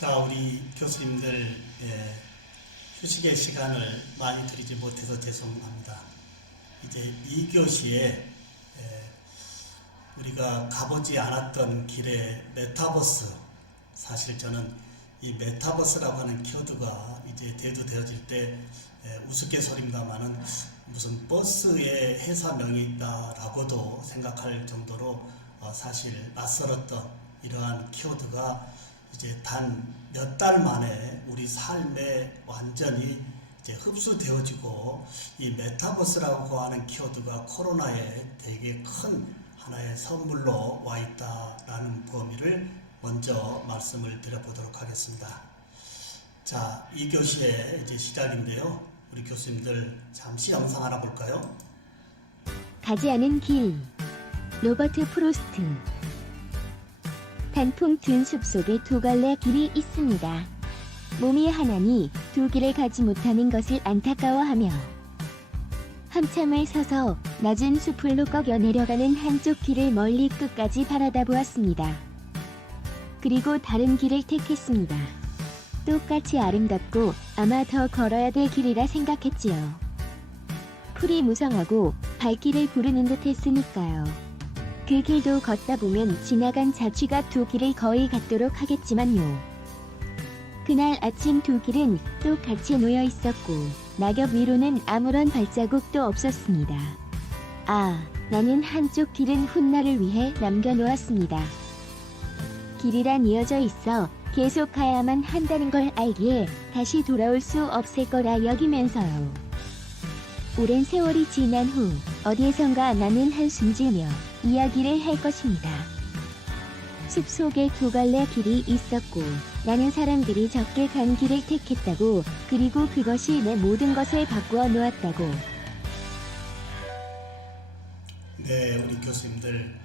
자, 우리 교수님들 휴식의 시간을 많이 드리지 못해서 죄송합니다. 이제 2교시에 우리가 가보지 않았던 길의 메타버스, 사실 저는 이 메타버스라고 하는 키워드가 이제 대두되어질 때 우스갯소리입니다만은 무슨 버스의 회사명이 있다라고도 생각할 정도로 사실 낯설었던 이러한 키워드가 이제 단 몇 달 만에 우리 삶에 완전히 이제 흡수되어지고, 이 메타버스라고 하는 키워드가 코로나에 되게 큰 하나의 선물로 와 있다라는 범위를 먼저 말씀을 드려보도록 하겠습니다. 자, 2교시의 이제 시작인데요. 우리 교수님들 잠시 영상 하나 볼까요? 가지 않은 길. 로버트 프로스트. 단풍 든 숲속에 두 갈래 길이 있습니다. 몸이 하나니 두 길을 가지 못하는 것을 안타까워하며 한참을 서서 낮은 숲을로 꺾여 내려가는 한쪽 길을 멀리 끝까지 바라다 보았습니다. 그리고 다른 길을 택했습니다. 똑같이 아름답고 아마 더 걸어야 될 길이라 생각했지요. 풀이 무성하고 발길을 부르는 듯 했으니까요. 그 길도 걷다 보면 지나간 자취가 두 길을 거의 같도록 하겠지만요. 그날 아침 두 길은 똑같이 놓여 있었고 낙엽 위로는 아무런 발자국도 없었습니다. 아, 나는 한쪽 길은 훗날을 위해 남겨놓았습니다. 길이란 이어져 있어 계속 가야만 한다는 걸 알기에 다시 돌아올 수 없을 거라 여기면서요. 오랜 세월이 지난 후 어디에선가 나는 한숨 지으며 이야기를 할 것입니다. 숲속에 두 갈래 길이 있었고 나는 사람들이 적게 간 길을 택했다고, 그리고 그것이 내 모든 것을 바꾸어 놓았다고. 네, 우리 교수님들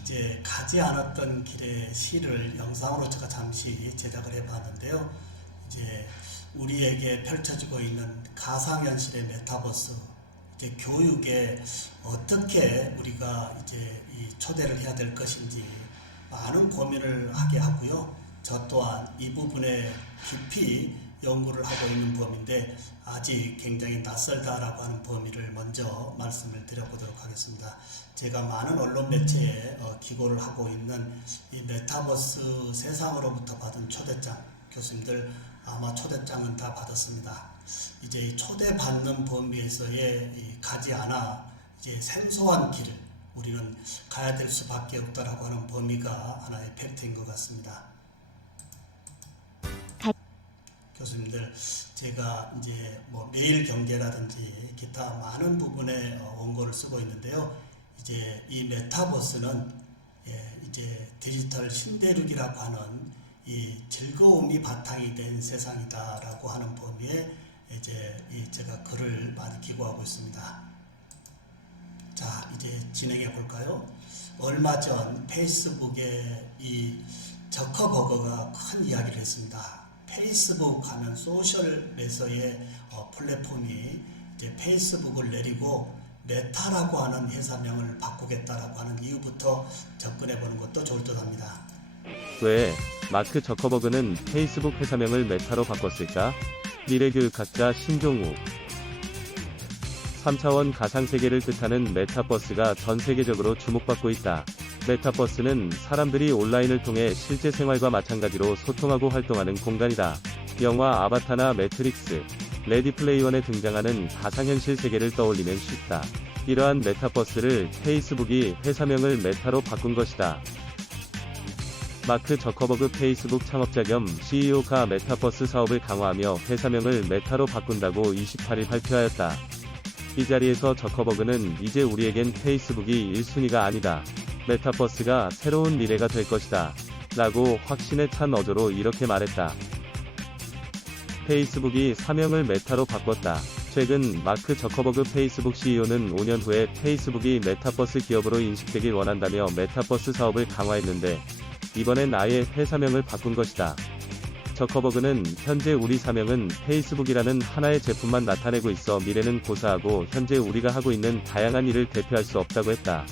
이제 가지 않았던 길의 시를 영상으로 제가 잠시 제작을 해봤는데요. 이제 우리에게 펼쳐지고 있는 가상현실의 메타버스, 이제 교육에 어떻게 우리가 이제 이 초대를 해야 될 것인지 많은 고민을 하게 하고요. 저 또한 이 부분에 깊이 연구를 하고 있는 범위인데 아직 굉장히 낯설다라고 하는 범위를 먼저 말씀을 드려보도록 하겠습니다. 제가 많은 언론 매체에 기고를 하고 있는 이 메타버스 세상으로부터 받은 초대장, 교수님들 아마 초대장은 다 받았습니다. 이제 초대받는 범위에서의 가지 않아 이제 생소한 길을 우리는 가야 될 수밖에 없다라고 하는 범위가 하나의 팩트인 것 같습니다. 교수님들, 제가 이제 뭐 매일 경제라든지 기타 많은 부분에 원고를 쓰고 있는데요. 이제 이 메타버스는 이제 디지털 신대륙이라고 하는 이 즐거움이 바탕이 된 세상이다라고 하는 범위에 이제 제가 글을 많이 기고하고 있습니다. 자, 이제 진행해 볼까요? 얼마 전 페이스북에 이 저커버거가 큰 이야기를 했습니다. 페이스북 하면 소셜에서의 플랫폼이 이제 페이스북을 내리고 메타라고 하는 회사명을 바꾸겠다라고 하는 이유부터 접근해 보는 것도 좋을 듯 합니다. 왜 마크 저커버그는 페이스북 회사명을 메타로 바꿨을까? 미래교육학자 신종우. 3차원 가상세계를 뜻하는 메타버스가 전 세계적으로 주목받고 있다. 메타버스는 사람들이 온라인을 통해 실제 생활과 마찬가지로 소통하고 활동하는 공간이다. 영화 아바타나 매트릭스, 레디플레이원에 등장하는 가상현실 세계를 떠올리면 쉽다. 이러한 메타버스를 페이스북이 회사명을 메타로 바꾼 것이다. 마크 저커버그 페이스북 창업자 겸 CEO가 메타버스 사업을 강화하며 회사명을 메타로 바꾼다고 28일 발표하였다. 이 자리에서 저커버그는 이제 우리에겐 페이스북이 1순위가 아니다. 메타버스가 새로운 미래가 될 것이다. 라고 확신에 찬 어조로 이렇게 말했다. 페이스북이 사명을 메타로 바꿨다. 최근 마크 저커버그 페이스북 CEO는 5년 후에 페이스북이 메타버스 기업으로 인식되길 원한다며 메타버스 사업을 강화했는데 이번엔 아예 회사명을 바꾼 것이다. 저커버그는 현재 우리 사명은 페이스북이라는 하나의 제품만 나타내고 있어 미래는 고사하고 현재 우리가 하고 있는 다양한 일을 대표할 수 없다고 했다.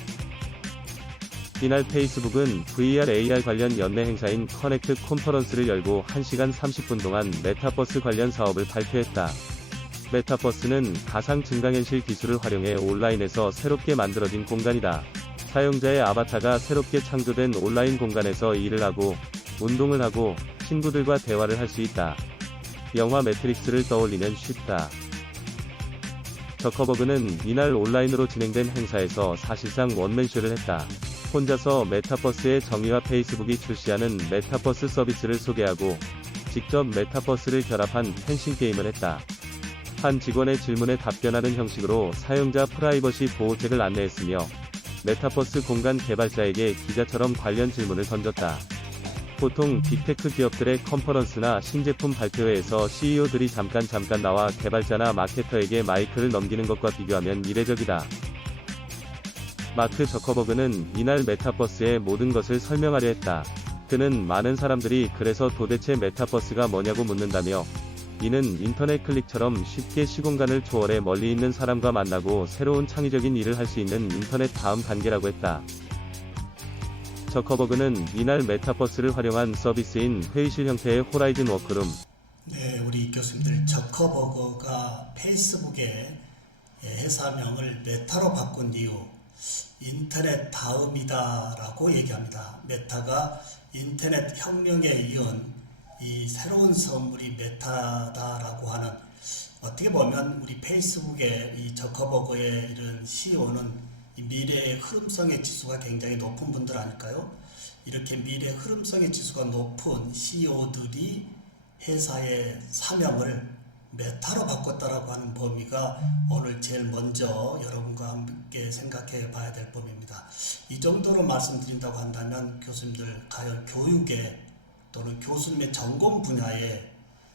이날 페이스북은 VR AR 관련 연내 행사인 커넥트 콘퍼런스를 열고 1시간 30분 동안 메타버스 관련 사업을 발표했다. 메타버스는 가상 증강현실 기술을 활용해 온라인에서 새롭게 만들어진 공간이다. 사용자의 아바타가 새롭게 창조된 온라인 공간에서 일을 하고, 운동을 하고, 친구들과 대화를 할 수 있다. 영화 매트릭스를 떠올리면 쉽다. 저커버그는 이날 온라인으로 진행된 행사에서 사실상 원맨쇼를 했다. 혼자서 메타버스의 정의와 페이스북이 출시하는 메타버스 서비스를 소개하고, 직접 메타버스를 결합한 펜싱 게임을 했다. 한 직원의 질문에 답변하는 형식으로 사용자 프라이버시 보호책을 안내했으며, 메타버스 공간 개발자에게 기자처럼 관련 질문을 던졌다. 보통 빅테크 기업들의 컨퍼런스나 신제품 발표회에서 CEO들이 잠깐 나와 개발자나 마케터에게 마이크를 넘기는 것과 비교하면 이례적이다. 마크 저커버그는 이날 메타버스의 모든 것을 설명하려 했다. 그는 많은 사람들이 그래서 도대체 메타버스가 뭐냐고 묻는다며, 이는 인터넷 클릭처럼 쉽게 시공간을 초월해 멀리 있는 사람과 만나고 새로운 창의적인 일을 할 수 있는 인터넷 다음 단계라고 했다. 저커버그는 이날 메타버스를 활용한 서비스인 회의실 형태의 호라이즌 워크룸, 네, 우리 교수님들, 저커버거가 페이스북의 회사명을 메타로 바꾼 이유, 인터넷 다음이다라고 얘기합니다. 메타가 인터넷 혁명에 이은 이 새로운 선물이 메타다라고 하는, 어떻게 보면 우리 페이스북의 이 저커버거의 이런 CEO는 이 미래의 흐름성의 지수가 굉장히 높은 분들 아닐까요? 이렇게 미래 흐름성의 지수가 높은 CEO들이 회사의 사명을 메타로 바꿨다라고 하는 범위가 오늘 제일 먼저 여러분과 함께 생각해 봐야 될 범위입니다. 이 정도로 말씀드린다고 한다면 교수님들 과연 교육에 또는 교수님의 전공 분야에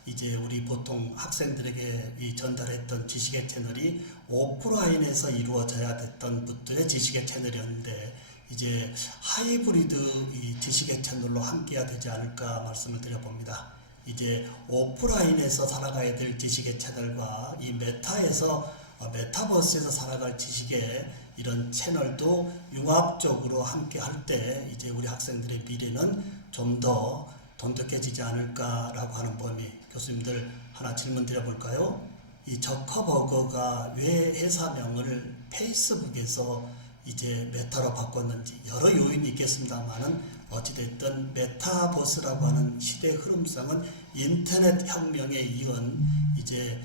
이제 우리 보통 학생들에게 이 전달했던 지식의 채널이 오프라인에서 이루어져야 됐던 분들의 지식의 채널이었는데, 이제 하이브리드 이 지식의 채널로 함께해야 되지 않을까 말씀을 드려봅니다. 이제 오프라인에서 살아가야 될 지식의 채널과 이 메타에서 메타버스에서 살아갈 지식의 이런 채널도 융합적으로 함께 할 때 이제 우리 학생들의 미래는 좀 더 돈독해지지 않을까라고 하는 범위, 교수님들 하나 질문 드려볼까요? 이 저커버거가 왜 회사명을 페이스북에서 이제 메타로 바꿨는지 여러 요인이 있겠습니다만은 어찌됐든 메타버스라고 하는 시대의 흐름상은 인터넷 혁명에 이은 이제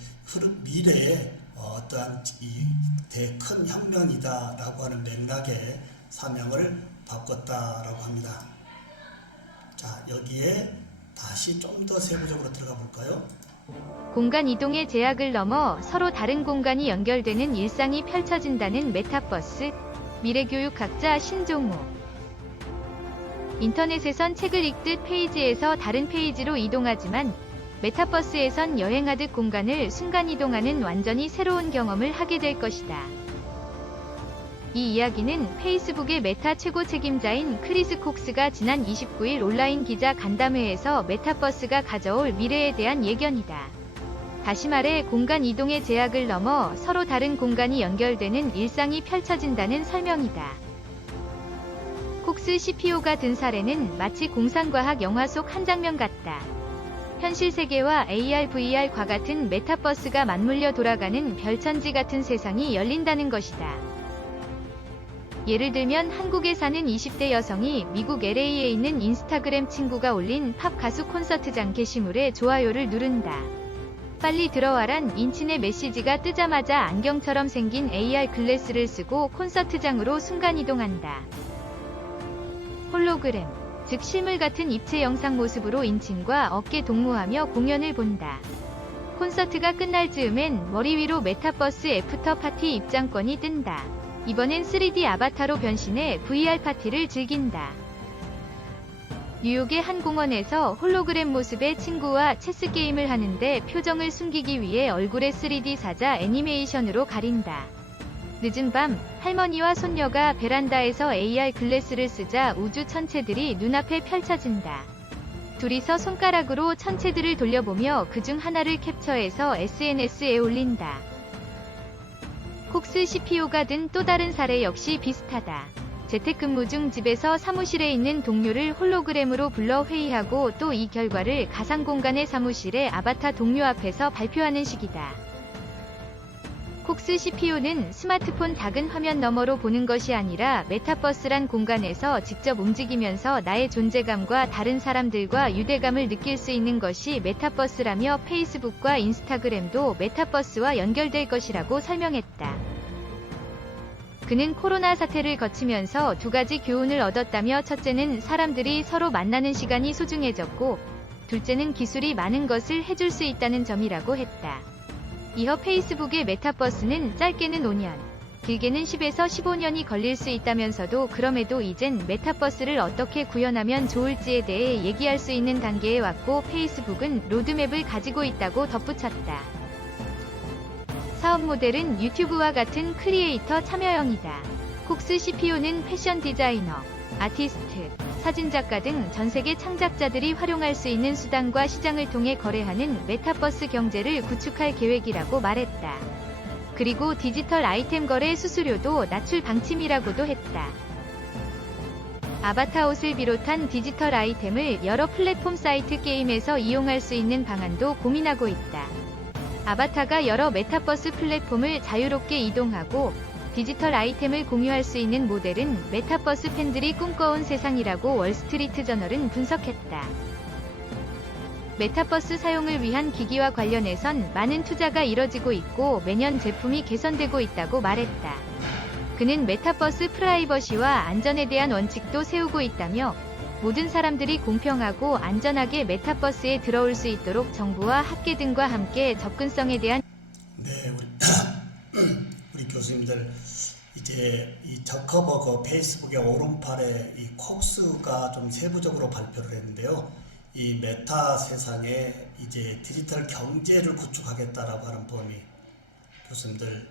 미래의 어떠한 이 큰 혁명이다라고 하는 맥락의 사명을 바꿨다라고 합니다. 자, 여기에 다시 좀 더 세부적으로 들어가 볼까요? 공간 이동의 제약을 넘어 서로 다른 공간이 연결되는 일상이 펼쳐진다는 메타버스. 미래교육학자 신종호. 인터넷에선 책을 읽듯 페이지에서 다른 페이지로 이동하지만 메타버스에선 여행하듯 공간을 순간이동하는 완전히 새로운 경험을 하게 될 것이다. 이 이야기는 페이스북의 메타 최고 책임자인 크리스 콕스가 지난 29일 온라인 기자 간담회에서 메타버스가 가져올 미래에 대한 예견이다. 다시 말해 공간 이동의 제약을 넘어 서로 다른 공간이 연결되는 일상이 펼쳐진다는 설명이다. 콕스 CPO가 든 사례는 마치 공상과학 영화 속 한 장면 같다. 현실 세계와 AR, VR과 같은 메타버스가 맞물려 돌아가는 별천지 같은 세상이 열린다는 것이다. 예를 들면 한국에 사는 20대 여성이 미국 LA에 있는 인스타그램 친구가 올린 팝 가수 콘서트장 게시물에 좋아요를 누른다. 빨리 들어와란 인친의 메시지가 뜨자마자 안경처럼 생긴 AR 글래스를 쓰고 콘서트장으로 순간이동한다. 홀로그램, 즉 실물 같은 입체 영상 모습으로 인친과 어깨 동무하며 공연을 본다. 콘서트가 끝날 즈음엔 머리 위로 메타버스 애프터 파티 입장권이 뜬다. 이번엔 3D 아바타로 변신해 VR 파티를 즐긴다. 뉴욕의 한 공원에서 홀로그램 모습의 친구와 체스 게임을 하는데 표정을 숨기기 위해 얼굴에 3D 사자 애니메이션으로 가린다. 늦은 밤, 할머니와 손녀가 베란다에서 AR 글래스를 쓰자 우주 천체들이 눈앞에 펼쳐진다. 둘이서 손가락으로 천체들을 돌려보며 그중 하나를 캡처해서 SNS에 올린다. 콕스 CPO가 든 또 다른 사례 역시 비슷하다. 재택근무 중 집에서 사무실에 있는 동료를 홀로그램으로 불러 회의하고 또 이 결과를 가상공간의 사무실의 아바타 동료 앞에서 발표하는 식이다. 콕스 CPU는 스마트폰 작은 화면 너머로 보는 것이 아니라 메타버스란 공간에서 직접 움직이면서 나의 존재감과 다른 사람들과 유대감을 느낄 수 있는 것이 메타버스라며 페이스북과 인스타그램도 메타버스와 연결될 것이라고 설명했다. 그는 코로나 사태를 거치면서 두 가지 교훈을 얻었다며 첫째는 사람들이 서로 만나는 시간이 소중해졌고 둘째는 기술이 많은 것을 해줄 수 있다는 점이라고 했다. 이어 페이스북의 메타버스는 짧게는 5년, 길게는 10에서 15년이 걸릴 수 있다면서도 그럼에도 이젠 메타버스를 어떻게 구현하면 좋을지에 대해 얘기할 수 있는 단계에 왔고 페이스북은 로드맵을 가지고 있다고 덧붙였다. 사업 모델은 유튜브와 같은 크리에이터 참여형이다. 콕스 CPU는 패션 디자이너, 아티스트, 사진작가 등 전세계 창작자들이 활용할 수 있는 수단과 시장을 통해 거래하는 메타버스 경제를 구축할 계획이라고 말했다. 그리고 디지털 아이템 거래 수수료도 낮출 방침이라고도 했다. 아바타 옷을 비롯한 디지털 아이템을 여러 플랫폼 사이트 게임에서 이용할 수 있는 방안도 고민하고 있다. 아바타가 여러 메타버스 플랫폼을 자유롭게 이동하고 디지털 아이템을 공유할 수 있는 모델은 메타버스 팬들이 꿈꿔온 세상이라고 월스트리트 저널은 분석했다. 메타버스 사용을 위한 기기와 관련해선 많은 투자가 이뤄지고 있고 매년 제품이 개선되고 있다고 말했다. 그는 메타버스 프라이버시와 안전에 대한 원칙도 세우고 있다며 모든 사람들이 공평하고 안전하게 메타버스에 들어올 수 있도록 정부와 학계 등과 함께 접근성에 대한 네, 우리 교수님들 이제 이 저커버거 페이스북의 오른팔에 이 콕스가 좀 세부적으로 발표를 했는데요. 이 메타 세상에 이제 디지털 경제를 구축하겠다라고 하는 범위, 교수님들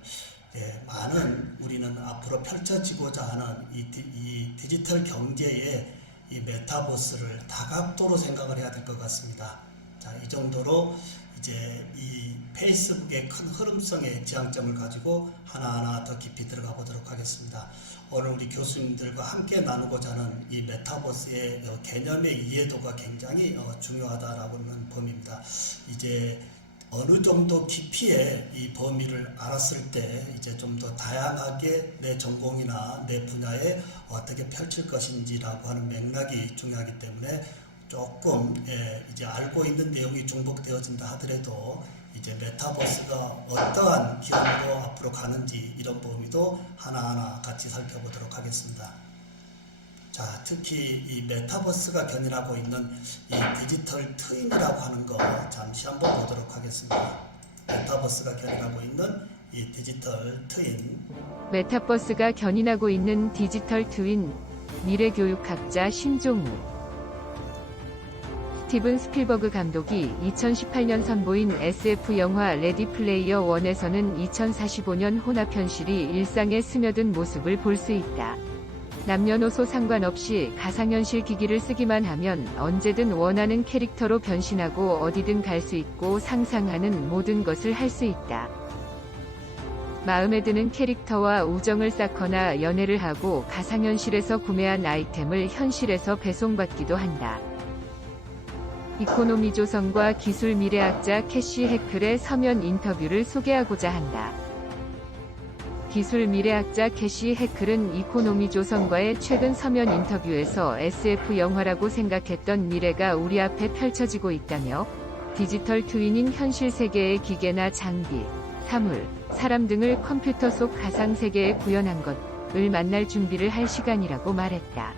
많은 우리는 앞으로 펼쳐지고자 하는 이 디지털 경제의 이 메타버스를 다각도로 생각을 해야 될 것 같습니다. 자, 이 정도로 이제 이 페이스북의 큰 흐름성의 지향점을 가지고 하나하나 더 깊이 들어가 보도록 하겠습니다. 오늘 우리 교수님들과 함께 나누고자 하는 이 메타버스의 개념의 이해도가 굉장히 중요하다라고 하는 범위입니다. 이제 어느 정도 깊이의 이 범위를 알았을 때 이제 좀 더 다양하게 내 전공이나 내 분야에 어떻게 펼칠 것인지라고 하는 맥락이 중요하기 때문에 조금 이제 알고 있는 내용이 중복되어진다 하더라도 이제 메타버스가 어떠한 기업으로 앞으로 가는지 이런 범위도 하나하나 같이 살펴보도록 하겠습니다. 자, 특히 이 메타버스가 견인하고 있는 이 디지털 트윈이라고 하는 거 잠시 한번 보도록 하겠습니다. 메타버스가 견인하고 있는 이 디지털 트윈. 메타버스가 견인하고 있는 디지털 트윈, 미래교육학자 신종우. 스티븐 스필버그 감독이 2018년 선보인 SF 영화 레디 플레이어 1에서는 2045년 혼합 현실이 일상에 스며든 모습을 볼 수 있다. 남녀노소 상관없이 가상현실 기기를 쓰기만 하면 언제든 원하는 캐릭터로 변신하고 어디든 갈 수 있고 상상하는 모든 것을 할 수 있다. 마음에 드는 캐릭터와 우정을 쌓거나 연애를 하고 가상현실에서 구매한 아이템을 현실에서 배송받기도 한다. 이코노미 조선과 기술 미래학자 캐시 해클의 서면 인터뷰를 소개하고자 한다. 기술 미래학자 캐시 해클은 이코노미 조선과의 최근 서면 인터뷰에서 SF 영화라고 생각했던 미래가 우리 앞에 펼쳐지고 있다며 디지털 트윈인 현실 세계의 기계나 장비, 사물, 사람 등을 컴퓨터 속 가상 세계에 구현한 것을 만날 준비를 할 시간이라고 말했다.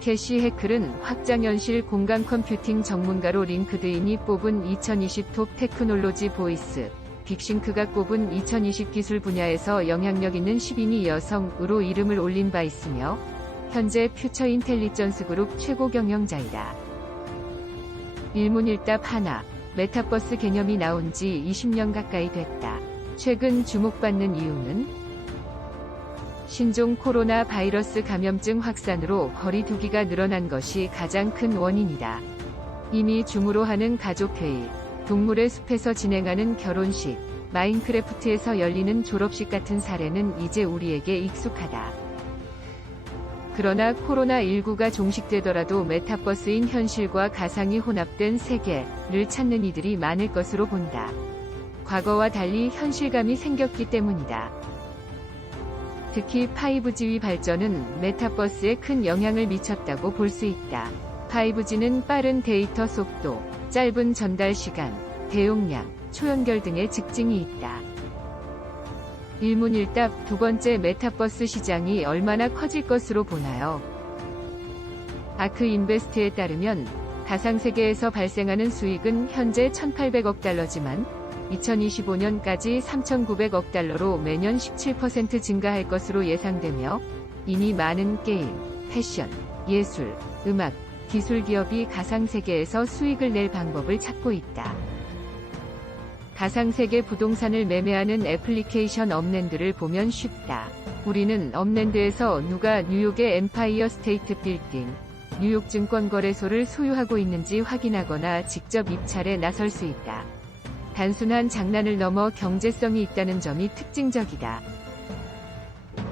캐시 해클은 확장현실 공간 컴퓨팅 전문가로 링크드인이 뽑은 2020 톱 테크놀로지 보이스, 빅싱크가 꼽은 2020 기술 분야에서 영향력 있는 10인이 여성으로 이름을 올린 바 있으며 현재 퓨처 인텔리전스 그룹 최고 경영자이다. 일문일답 하나, 메타버스 개념이 나온 지 20년 가까이 됐다. 최근 주목받는 이유는 신종 코로나 바이러스 감염증 확산으로 거리 두기가 늘어난 것이 가장 큰 원인이다. 이미 줌으로 하는 가족회의, 동물의 숲에서 진행하는 결혼식, 마인크래프트에서 열리는 졸업식 같은 사례는 이제 우리에게 익숙하다. 그러나 코로나19가 종식되더라도 메타버스인 현실과 가상이 혼합된 세계를 찾는 이들이 많을 것으로 본다. 과거와 달리 현실감이 생겼기 때문이다. 특히 5G 발전은 메타버스에 큰 영향을 미쳤다고 볼 수 있다. 5G는 빠른 데이터 속도, 짧은 전달 시간, 대용량, 초연결 등의 특징이 있다. 일문일답 두 번째 메타버스 시장이 얼마나 커질 것으로 보나요? 아크인베스트에 따르면 가상세계에서 발생하는 수익은 현재 1,800억 달러지만 2025년까지 3,900억 달러로 매년 17% 증가할 것으로 예상되며 이미 많은 게임, 패션, 예술, 음악, 기술 기업이 가상세계에서 수익을 낼 방법을 찾고 있다. 가상세계 부동산을 매매하는 애플리케이션 업랜드를 보면 쉽다. 우리는 업랜드에서 누가 뉴욕의 엠파이어 스테이트 빌딩, 뉴욕 증권거래소를 소유하고 있는지 확인하거나 직접 입찰에 나설 수 있다. 단순한 장난을 넘어 경제성이 있다는 점이 특징적이다.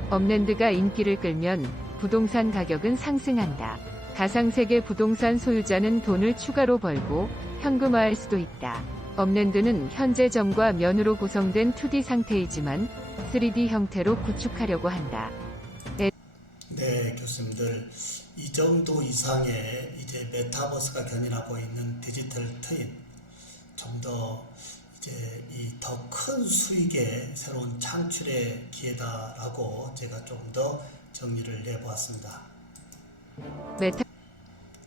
업랜드가 인기를 끌면 부동산 가격은 상승한다. 가상세계 부동산 소유자는 돈을 추가로 벌고 현금화할 수도 있다. 업랜드는 현재 점과 면으로 구성된 2D 상태이지만 3D 형태로 구축하려고 한다. 네, 교수님들, 이 정도 이상의 이제 메타버스가 견인하고 있는 디지털 트윈, 좀 더 이제 이 더 큰 수익의 새로운 창출의 기회다라고 제가 좀 더 정리를 내보았습니다.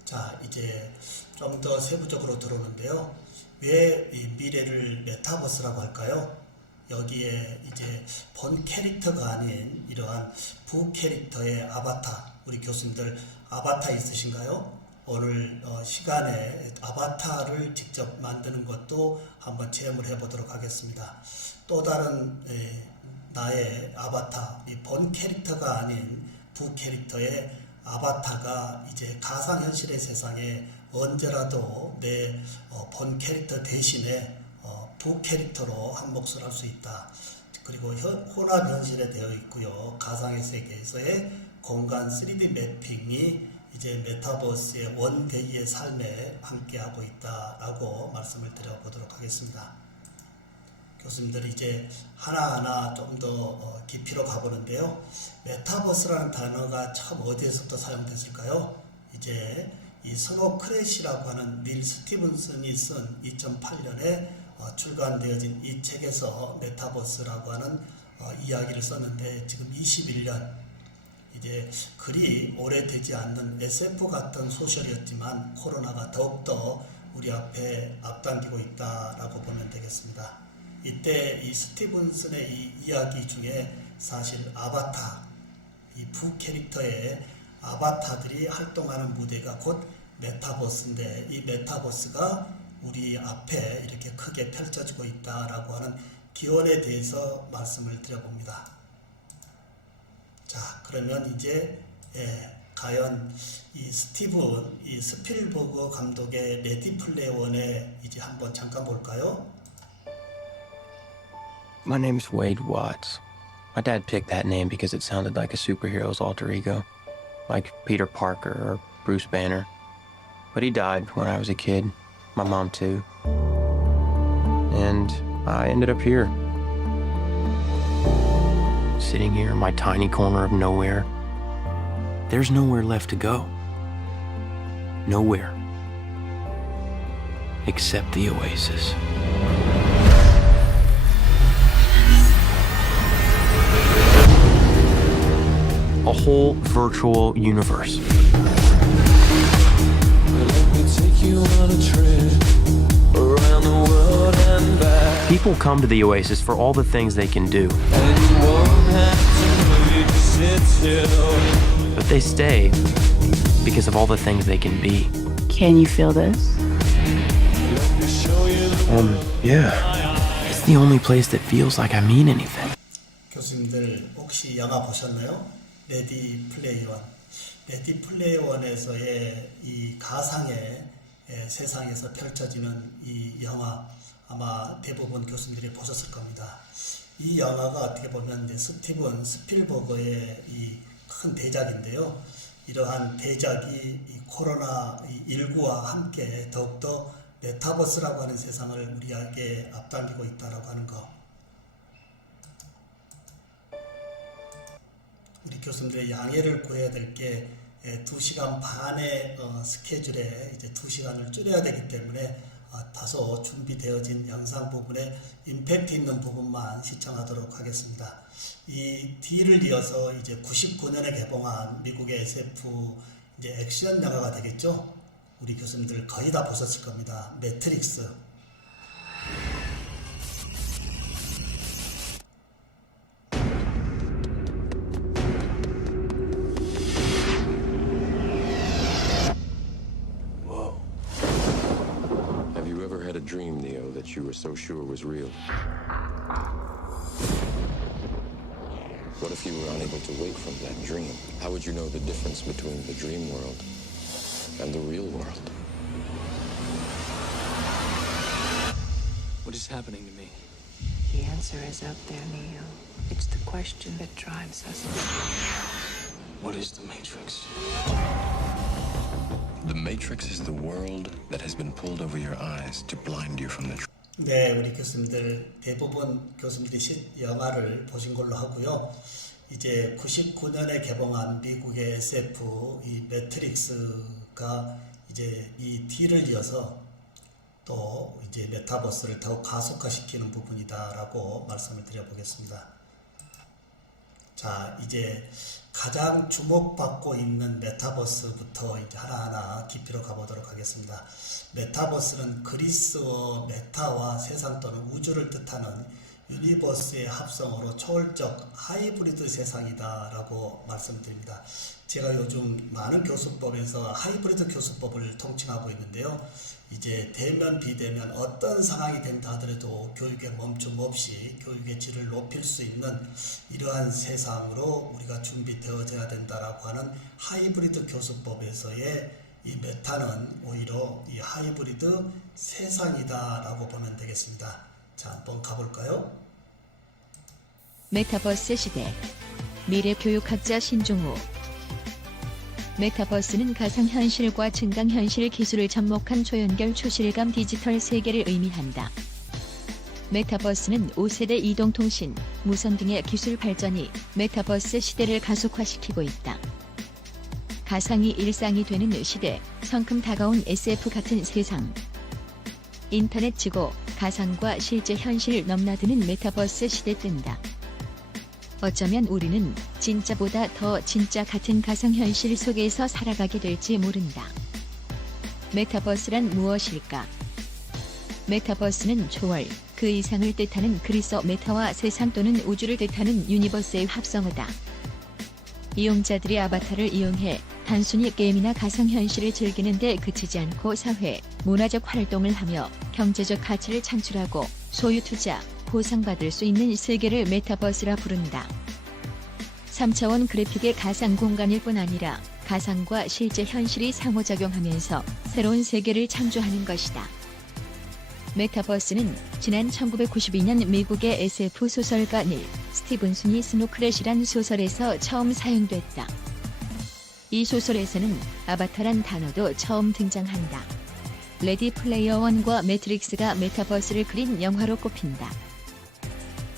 자, 이제 좀 더 세부적으로 들어오는데요. 왜 이 미래를 메타버스라고 할까요? 여기에 이제 본 캐릭터가 아닌 이러한 부 캐릭터의 아바타, 우리 교수님들 아바타 있으신가요? 오늘 시간에 아바타를 직접 만드는 것도 한번 체험을 해보도록 하겠습니다. 또 다른 나의 아바타, 이 본 캐릭터가 아닌 부 캐릭터의 아바타가 이제 가상현실의 세상에 언제라도 내 본 캐릭터 대신에 부 캐릭터로 한 몫을 할 수 있다. 그리고 혼합 현실에 되어 있고요. 가상의 세계에서의 공간 3D 매핑이 이제 메타버스의 원데이의 삶에 함께하고 있다라고 말씀을 드려보도록 하겠습니다. 교수님들이 이제 하나하나 좀 더 깊이로 가보는데요. 메타버스라는 단어가 처음 어디에서부터 사용됐을까요? 이제 이 스노우 크래시라고 하는 닐 스티븐슨이 쓴 2008년에 출간되어진 이 책에서 메타버스라고 하는 이야기를 썼는데, 지금 21년, 이제 그리 오래되지 않는 SF 같은 소설이었지만 코로나가 더욱더 우리 앞에 앞당기고 있다라고 보면 되겠습니다. 이때 이 스티븐슨의 이 이야기 중에 사실 아바타, 이 부 캐릭터의 아바타들이 활동하는 무대가 곧 메타버스인데, 이 메타버스가 우리 앞에 이렇게 크게 펼쳐지고 있다라고 하는 기원에 대해서 말씀을 드려봅니다. 자, 그러면 이제 과연 이 스필버그 감독의 레디 플레이어 원에 이제 한번 잠깐 볼까요? My name's Wade Watts. My dad picked that name because it sounded like a superhero's alter ego, like Peter Parker or Bruce Banner. But he died when I was a kid, my mom too. And I ended up here, sitting here in my tiny corner of nowhere. There's nowhere left to go. Nowhere. Except the Oasis. A whole virtual universe. People come to the Oasis for all the things they can do. But they stay because of all the things they can be. Can you feel this? Yeah. It's the only place that feels like I mean anything. 교수님들 혹시 영화 보셨나요? 레디 플레이어 원. 레디 플레이어 원에서의 이 가상의 세상에서 펼쳐지는 이 영화, 아마 대부분 교수님들이 보셨을 겁니다. 이 영화가 어떻게 보면 스티븐 스필버그의 이 큰 대작인데요. 이러한 대작이 이 코로나19와 함께 더욱더 메타버스라고 하는 세상을 우리에게 앞당기고 있다라고 하는 거. 우리 교수님들의 양해를 구해야 될 게 2시간 반의 스케줄에 이제 2시간을 줄여야 되기 때문에 다소 준비되어진 영상 부분에 임팩트 있는 부분만 시청하도록 하겠습니다. 이 뒤를 이어서 이제 99년에 개봉한 미국의 SF 이제 액션 영화가 되겠죠. 우리 교수님들 거의 다 보셨을 겁니다. 매트릭스. Have you ever had a dream, Neo, that you were so sure was real? What if you were unable to wake from that dream? How would you know the difference between the dream world and the real world? What is happening to me? The answer is out there, Neo. It's the question that drives us. What is the Matrix? The Matrix is the world that has been pulled over your eyes to blind you from the truth. 네, 우리 교수님들 대부분 교수님들이 영화를 보신 걸로 하고요. 이제 99년에 개봉한 미국의 SF 이 매트릭스가 이제 이 뒤를 이어서 또 이제 메타버스를 더욱 가속화시키는 부분이다라고 말씀을 드려보겠습니다. 자, 이제 가장 주목받고 있는 메타버스부터 이제 하나하나 깊이로 가보도록 하겠습니다. 메타버스는 그리스어 메타와 세상 또는 우주를 뜻하는 유니버스의 합성어로 초월적 하이브리드 세상이다라고 말씀드립니다. 제가 요즘 많은 교수법에서 하이브리드 교수법을 통칭하고 있는데요. 이제 대면 비대면 어떤 상황이 된다 하더라도 교육의 멈춤 없이 교육의 질을 높일 수 있는 이러한 세상으로 우리가 준비되어져야 된다라고 하는 하이브리드 교수법에서의 이 메타는 오히려 이 하이브리드 세상이다라고 보면 되겠습니다. 자, 한번 가볼까요? 메타버스 시대. 미래 교육학자 신종우. 메타버스는 가상현실과 증강현실 기술을 접목한 초연결 초실감 디지털 세계를 의미한다. 메타버스는 5세대 이동통신, 무선 등의 기술 발전이 메타버스 시대를 가속화시키고 있다. 가상이 일상이 되는 시대, 성큼 다가온 SF 같은 세상. 인터넷 지구, 가상과 실제 현실을 넘나드는 메타버스 시대 뜬다. 어쩌면 우리는 진짜보다 더 진짜 같은 가상현실 속에서 살아가게 될지 모른다. 메타버스란 무엇일까? 메타버스는 초월, 그 이상을 뜻하는 그리스어 메타와 세상 또는 우주를 뜻하는 유니버스의 합성어다. 이용자들이 아바타를 이용해 단순히 게임이나 가상현실을 즐기는 데 그치지 않고 사회, 문화적 활동을 하며 경제적 가치를 창출하고 소유 투자, 보상받을 수 있는 세계를 메타버스라 부른다. 3차원 그래픽의 가상 공간일 뿐 아니라 가상과 실제 현실이 상호작용하면서 새로운 세계를 창조하는 것이다. 메타버스는 지난 1992년 미국의 SF 소설가 닐 스티븐슨이 스노크렛이란 소설에서 처음 사용됐다. 이 소설에서는 아바타란 단어도 처음 등장한다. 레디 플레이어 원과 매트릭스가 메타버스를 그린 영화로 꼽힌다.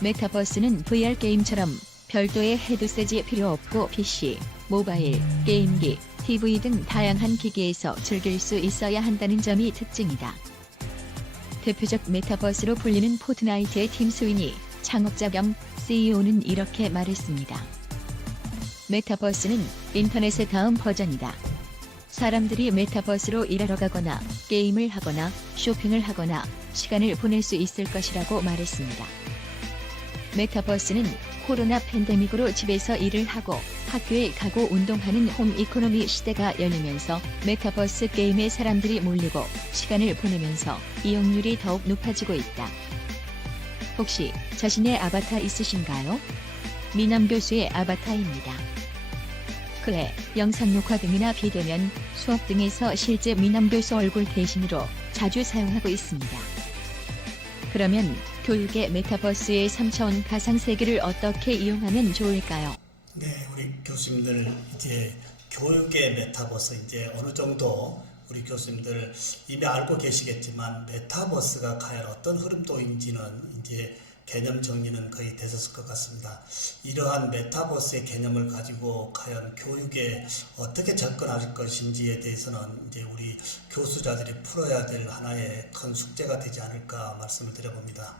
메타버스는 VR 게임처럼 별도의 헤드셋이 필요 없고 PC, 모바일, 게임기, TV 등 다양한 기기에서 즐길 수 있어야 한다는 점이 특징이다. 대표적 메타버스로 불리는 포트나이트의 팀 스위니, 창업자 겸 CEO는 이렇게 말했습니다. 메타버스는 인터넷의 다음 버전이다. 사람들이 메타버스로 일하러 가거나 게임을 하거나 쇼핑을 하거나 시간을 보낼 수 있을 것이라고 말했습니다. 메타버스는 코로나 팬데믹으로 집에서 일을 하고 학교에 가고 운동하는 홈 이코노미 시대가 열리면서 메타버스 게임에 사람들이 몰리고 시간을 보내면서 이용률이 더욱 높아지고 있다. 혹시 자신의 아바타 있으신가요? 미남 교수의 아바타입니다. 클레, 영상 녹화 등이나 비대면, 수업 등에서 실제 미남 교수 얼굴 대신으로 자주 사용하고 있습니다. 그러면 교육의 메타버스의 3차원 가상 세계를 어떻게 이용하면 좋을까요? 네, 우리 교수님들 이제 교육의 메타버스 이제 어느 정도 우리 교수님들 이미 알고 계시겠지만 메타버스가 과연 어떤 흐름도인지는 이제 개념 정리는 거의 되셨을 것 같습니다. 이러한 메타버스의 개념을 가지고 과연 교육에 어떻게 접근할 것인지에 대해서는 이제 우리 교수자들이 풀어야 될 하나의 큰 숙제가 되지 않을까 말씀을 드려봅니다.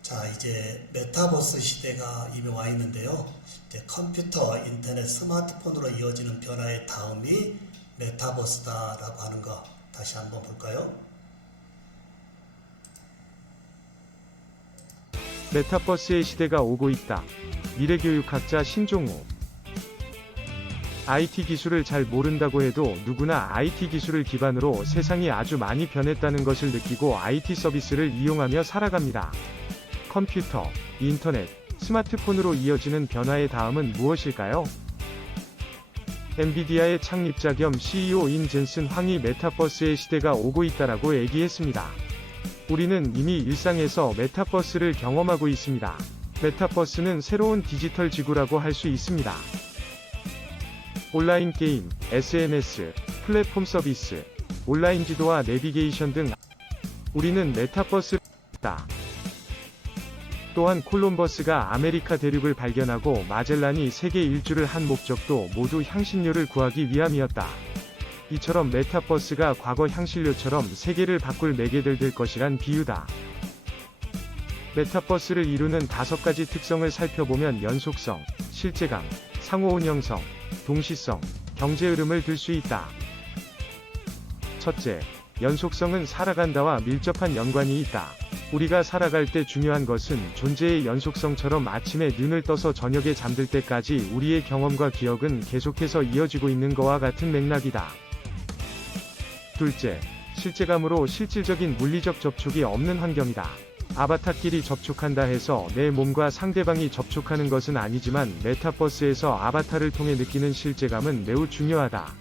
자, 이제 메타버스 시대가 이미 와 있는데요. 이제 컴퓨터, 인터넷, 스마트폰으로 이어지는 변화의 다음이 메타버스다라고 하는 거 다시 한번 볼까요? 메타버스의 시대가 오고 있다. 미래교육학자 신종우. IT 기술을 잘 모른다고 해도 누구나 IT 기술을 기반으로 세상이 아주 많이 변했다는 것을 느끼고 IT 서비스를 이용하며 살아갑니다. 컴퓨터, 인터넷, 스마트폰으로 이어지는 변화의 다음은 무엇일까요? 엔비디아의 창립자 겸 CEO인 젠슨 황이 메타버스의 시대가 오고 있다라고 얘기했습니다. 우리는 이미 일상에서 메타버스를 경험하고 있습니다. 메타버스는 새로운 디지털 지구라고 할 수 있습니다. 온라인 게임, SNS, 플랫폼 서비스, 온라인 지도와 내비게이션 등 우리는 메타버스를 했다. 또한 콜럼버스가 아메리카 대륙을 발견하고 마젤란이 세계 일주를 한 목적도 모두 향신료를 구하기 위함이었다. 이처럼 메타버스가 과거 향신료처럼 세계를 바꿀 매개들 될 것이란 비유다. 메타버스를 이루는 5가지 특성을 살펴보면 연속성, 실제감, 상호운영성, 동시성, 경제 흐름을 들 수 있다. 첫째, 연속성은 살아간다와 밀접한 연관이 있다. 우리가 살아갈 때 중요한 것은 존재의 연속성처럼 아침에 눈을 떠서 저녁에 잠들 때까지 우리의 경험과 기억은 계속해서 이어지고 있는 것과 같은 맥락이다. 둘째, 실제감으로 실질적인 물리적 접촉이 없는 환경이다. 아바타끼리 접촉한다 해서 내 몸과 상대방이 접촉하는 것은 아니지만 메타버스에서 아바타를 통해 느끼는 실제감은 매우 중요하다.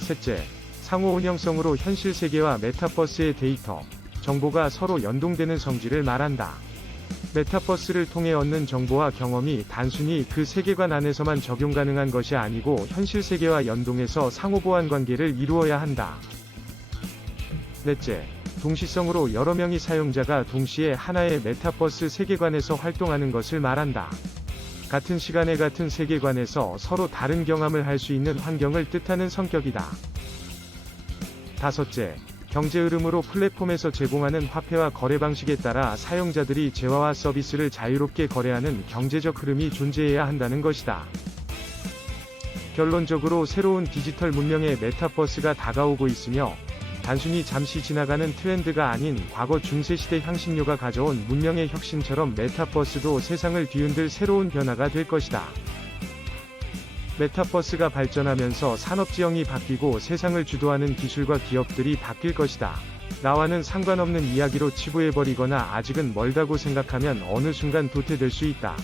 셋째, 상호 운영성으로 현실 세계와 메타버스의 데이터, 정보가 서로 연동되는 성질을 말한다. 메타버스를 통해 얻는 정보와 경험이 단순히 그 세계관 안에서만 적용 가능한 것이 아니고 현실 세계와 연동해서 상호보완 관계를 이루어야 한다. 넷째, 동시성으로 여러 명의 사용자가 동시에 하나의 메타버스 세계관에서 활동하는 것을 말한다. 같은 시간에 같은 세계관에서 서로 다른 경험을 할 수 있는 환경을 뜻하는 성격이다. 다섯째, 경제 흐름으로 플랫폼에서 제공하는 화폐와 거래 방식에 따라 사용자들이 재화와 서비스를 자유롭게 거래하는 경제적 흐름이 존재해야 한다는 것이다. 결론적으로 새로운 디지털 문명의 메타버스가 다가오고 있으며 단순히 잠시 지나가는 트렌드가 아닌 과거 중세시대 향신료가 가져온 문명의 혁신처럼 메타버스도 세상을 뒤흔들 새로운 변화가 될 것이다. 메타버스가 발전하면서 산업지형이 바뀌고 세상을 주도하는 기술과 기업들이 바뀔 것이다. 나와는 상관없는 이야기로 치부해버리거나 아직은 멀다고 생각하면 어느 순간 도태될 수 있다.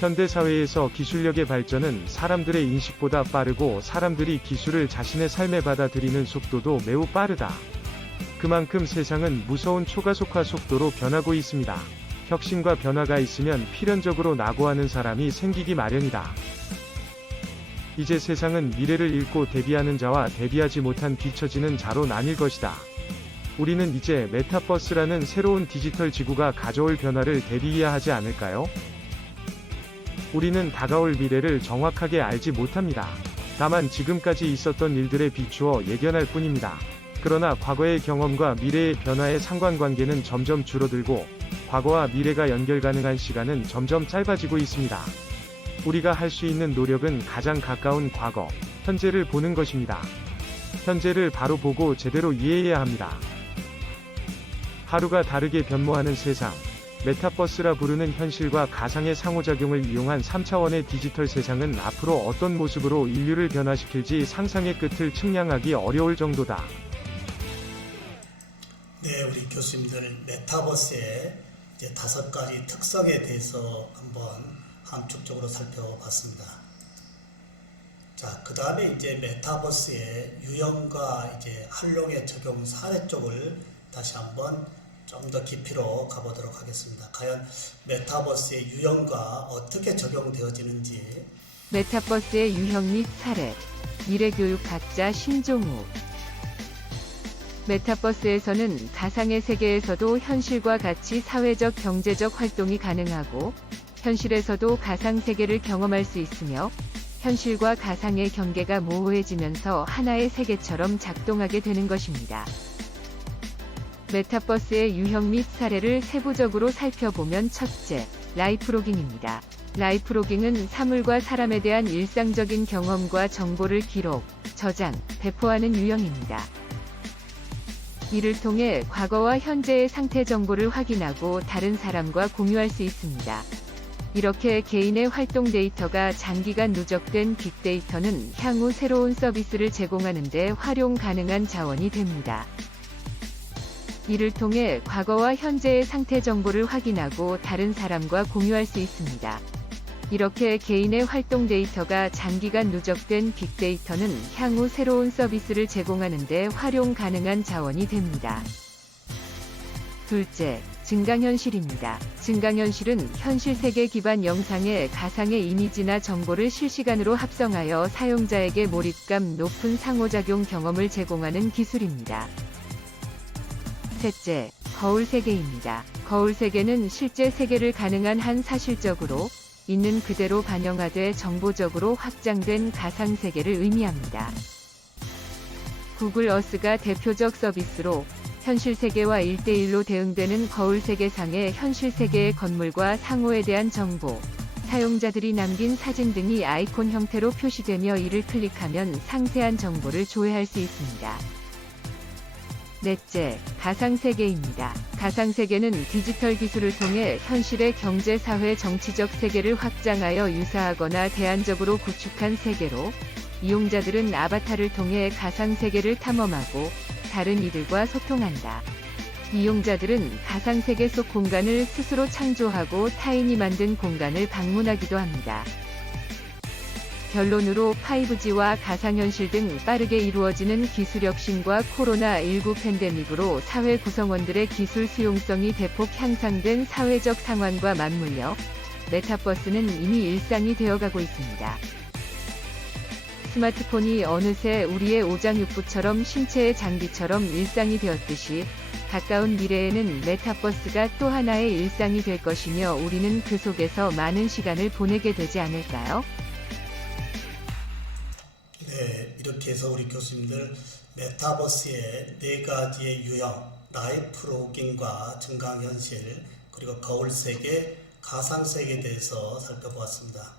현대사회에서 기술력의 발전은 사람들의 인식보다 빠르고 사람들이 기술을 자신의 삶에 받아들이는 속도도 매우 빠르다. 그만큼 세상은 무서운 초가속화 속도로 변하고 있습니다. 혁신과 변화가 있으면 필연적으로 낙오하는 사람이 생기기 마련이다. 이제 세상은 미래를 읽고 대비하는 자와 대비하지 못한 뒤처지는 자로 나뉠 것이다. 우리는 이제 메타버스라는 새로운 디지털 지구가 가져올 변화를 대비해야 하지 않을까요? 우리는 다가올 미래를 정확하게 알지 못합니다. 다만 지금까지 있었던 일들에 비추어 예견할 뿐입니다. 그러나 과거의 경험과 미래의 변화의 상관관계는 점점 줄어들고 과거와 미래가 연결 가능한 시간은 점점 짧아지고 있습니다. 우리가 할 수 있는 노력은 가장 가까운 과거, 현재를 보는 것입니다. 현재를 바로 보고 제대로 이해해야 합니다. 하루가 다르게 변모하는 세상, 메타버스라 부르는 현실과 가상의 상호작용을 이용한 3차원의 디지털 세상은 앞으로 어떤 모습으로 인류를 변화시킬지 상상의 끝을 측량하기 어려울 정도다. 네, 우리 교수님들 메타버스의 이제 5가지 특성에 대해서 한번 함축적으로 살펴봤습니다. 자, 그 다음에 이제 메타버스의 유형과 이제 활용의 적용 사례 쪽을 다시 한번 좀 더 깊이로 가보도록 하겠습니다. 과연 메타버스의 유형과 어떻게 적용되어지는지. 메타버스의 유형 및 사례. 미래교육학자 신종우. 메타버스에서는 가상의 세계에서도 현실과 같이 사회적 경제적 활동이 가능하고 현실에서도 가상 세계를 경험할 수 있으며 현실과 가상의 경계가 모호해지면서 하나의 세계처럼 작동하게 되는 것입니다. 메타버스의 유형 및 사례를 세부적으로 살펴보면 첫째, 라이프로깅입니다. 라이프로깅은 사물과 사람에 대한 일상적인 경험과 정보를 기록, 저장, 배포하는 유형입니다. 이를 통해 과거와 현재의 상태 정보를 확인하고 다른 사람과 공유할 수 있습니다. 이렇게 개인의 활동 데이터가 장기간 누적된 빅데이터는 향후 새로운 서비스를 제공하는 데 활용 가능한 자원이 됩니다. 이를 통해 과거와 현재의 상태 정보를 확인하고 다른 사람과 공유할 수 있습니다. 이렇게 개인의 활동 데이터가 장기간 누적된 빅데이터는 향후 새로운 서비스를 제공하는 데 활용 가능한 자원이 됩니다. 둘째, 증강현실입니다. 증강현실은 현실 세계 기반 영상에 가상의 이미지나 정보를 실시간으로 합성하여 사용자에게 몰입감 높은 상호작용 경험을 제공하는 기술입니다. 셋째, 거울세계입니다. 거울세계는 실제 세계를 가능한 한 사실적으로 있는 그대로 반영하되 정보적으로 확장된 가상세계를 의미합니다. 구글 어스가 대표적 서비스로 현실 세계와 1대1로 대응되는 거울 세계상의 현실 세계의 건물과 상호에 대한 정보, 사용자들이 남긴 사진 등이 아이콘 형태로 표시되며 이를 클릭하면 상세한 정보를 조회할 수 있습니다. 넷째, 가상세계입니다. 가상세계는 디지털 기술을 통해 현실의 경제, 사회, 정치적 세계를 확장하여 유사하거나 대안적으로 구축한 세계로 이용자들은 아바타를 통해 가상세계를 탐험하고 다른 이들과 소통한다. 이용자들은 가상세계 속 공간을 스스로 창조하고 타인이 만든 공간을 방문하기도 합니다. 결론으로 5G와 가상현실 등 빠르게 이루어지는 기술 혁신과 코로나19 팬데믹으로 사회 구성원들의 기술 수용성이 대폭 향상된 사회적 상황과 맞물려 메타버스는 이미 일상이 되어가고 있습니다. 스마트폰이 어느새 우리의 오장육부처럼 신체의 장비처럼 일상이 되었듯이 가까운 미래에는 메타버스가 또 하나의 일상이 될 것이며 우리는 그 속에서 많은 시간을 보내게 되지 않을까요? 네, 이렇게 해서 우리 교수님들 메타버스의 4가지의 유형, 라이프로깅과 증강현실, 그리고 거울세계, 가상세계에 대해서 살펴보았습니다.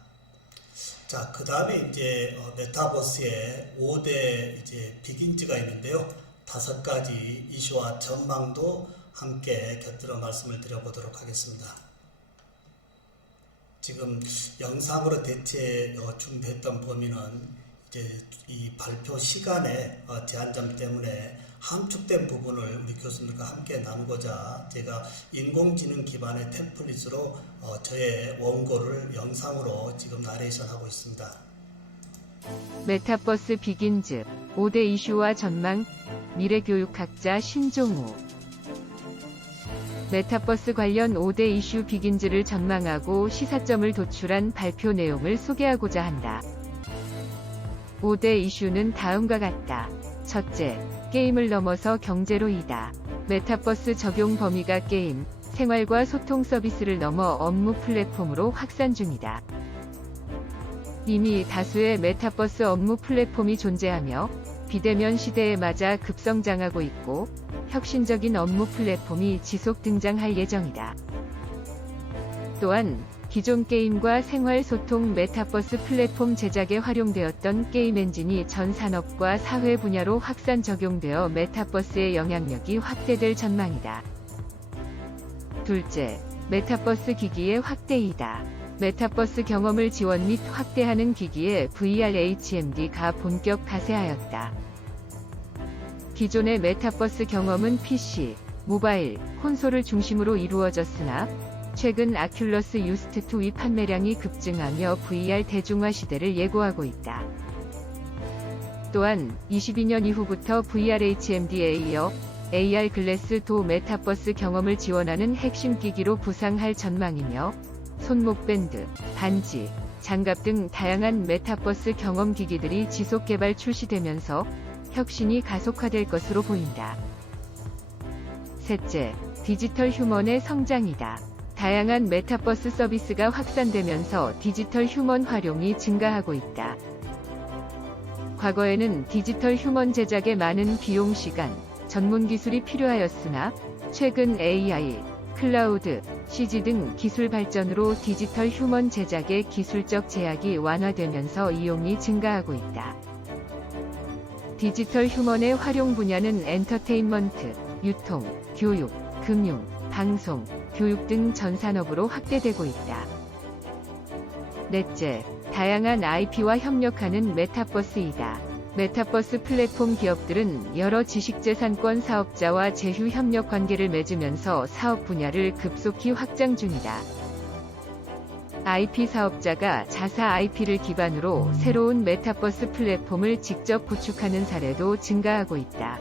자, 그 다음에 이제 메타버스의 5대 이제 빅인지가 있는데요. 5가지 이슈와 전망도 함께 곁들여 말씀을 드려보도록 하겠습니다. 지금 영상으로 대체 준비했던 범위는 이제 이 발표 시간의 제한점 때문에 함축된 부분을 우리 교수님들과 함께 나누고자 제가 인공지능 기반의 템플릿으로 저의 원고를 영상으로 지금 나레이션하고 있습니다. 메타버스 빅인즈 5대 이슈와 전망. 미래교육학자 신종우. 메타버스 관련 5대 이슈 빅인즈를 전망하고 시사점을 도출한 발표 내용을 소개하고자 한다. 5대 이슈는 다음과 같다. 첫째, 게임을 넘어서 경제로이다. 메타버스 적용 범위가 게임, 생활과 소통 서비스를 넘어 업무 플랫폼으로 확산 중이다. 이미 다수의 메타버스 업무 플랫폼이 존재하며 비대면 시대에 맞아 급성장하고 있고 혁신적인 업무 플랫폼이 지속 등장할 예정이다. 또한 기존 게임과 생활 소통 메타버스 플랫폼 제작에 활용되었던 게임 엔진이 전 산업과 사회 분야로 확산 적용되어 메타버스의 영향력이 확대될 전망이다. 둘째, 메타버스 기기의 확대이다. 메타버스 경험을 지원 및 확대하는 기기에 VR HMD가 본격 가세하였다. 기존의 메타버스 경험은 PC, 모바일, 콘솔을 중심으로 이루어졌으나 최근 아큘러스 유스트 2의 판매량이 급증하며 VR 대중화 시대를 예고하고 있다. 또한 22년 이후부터 VR HMD에 이어 AR 글래스 도 메타버스 경험을 지원하는 핵심 기기로 부상할 전망이며 손목 밴드, 반지, 장갑 등 다양한 메타버스 경험 기기들이 지속 개발 출시되면서 혁신이 가속화될 것으로 보인다. 셋째, 디지털 휴먼의 성장이다. 다양한 메타버스 서비스가 확산되면서 디지털 휴먼 활용이 증가하고 있다. 과거에는 디지털 휴먼 제작에 많은 비용, 시간, 전문 기술이 필요하였으나 최근 AI, 클라우드, CG 등 기술 발전으로 디지털 휴먼 제작의 기술적 제약이 완화되면서 이용이 증가하고 있다. 디지털 휴먼의 활용 분야는 엔터테인먼트, 유통, 교육, 금융, 방송, 교육 등 전 산업으로 확대되고 있다. 넷째, 다양한 IP와 협력하는 메타버스이다. 메타버스 플랫폼 기업들은 여러 지식재산권 사업자와 제휴 협력 관계를 맺으면서 사업 분야를 급속히 확장 중이다. IP 사업자가 자사 IP를 기반으로 새로운 메타버스 플랫폼을 직접 구축하는 사례도 증가하고 있다.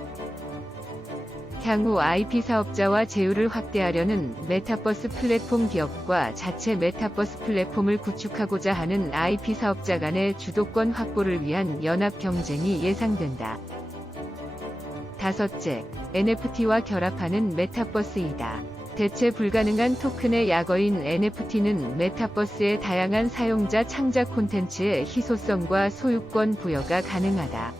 향후 IP 사업자와 제휴를 확대하려는 메타버스 플랫폼 기업과 자체 메타버스 플랫폼을 구축하고자 하는 IP 사업자 간의 주도권 확보를 위한 연합 경쟁이 예상된다. 다섯째, NFT와 결합하는 메타버스이다. 대체 불가능한 토큰의 약어인 NFT는 메타버스의 다양한 사용자 창작 콘텐츠의 희소성과 소유권 부여가 가능하다.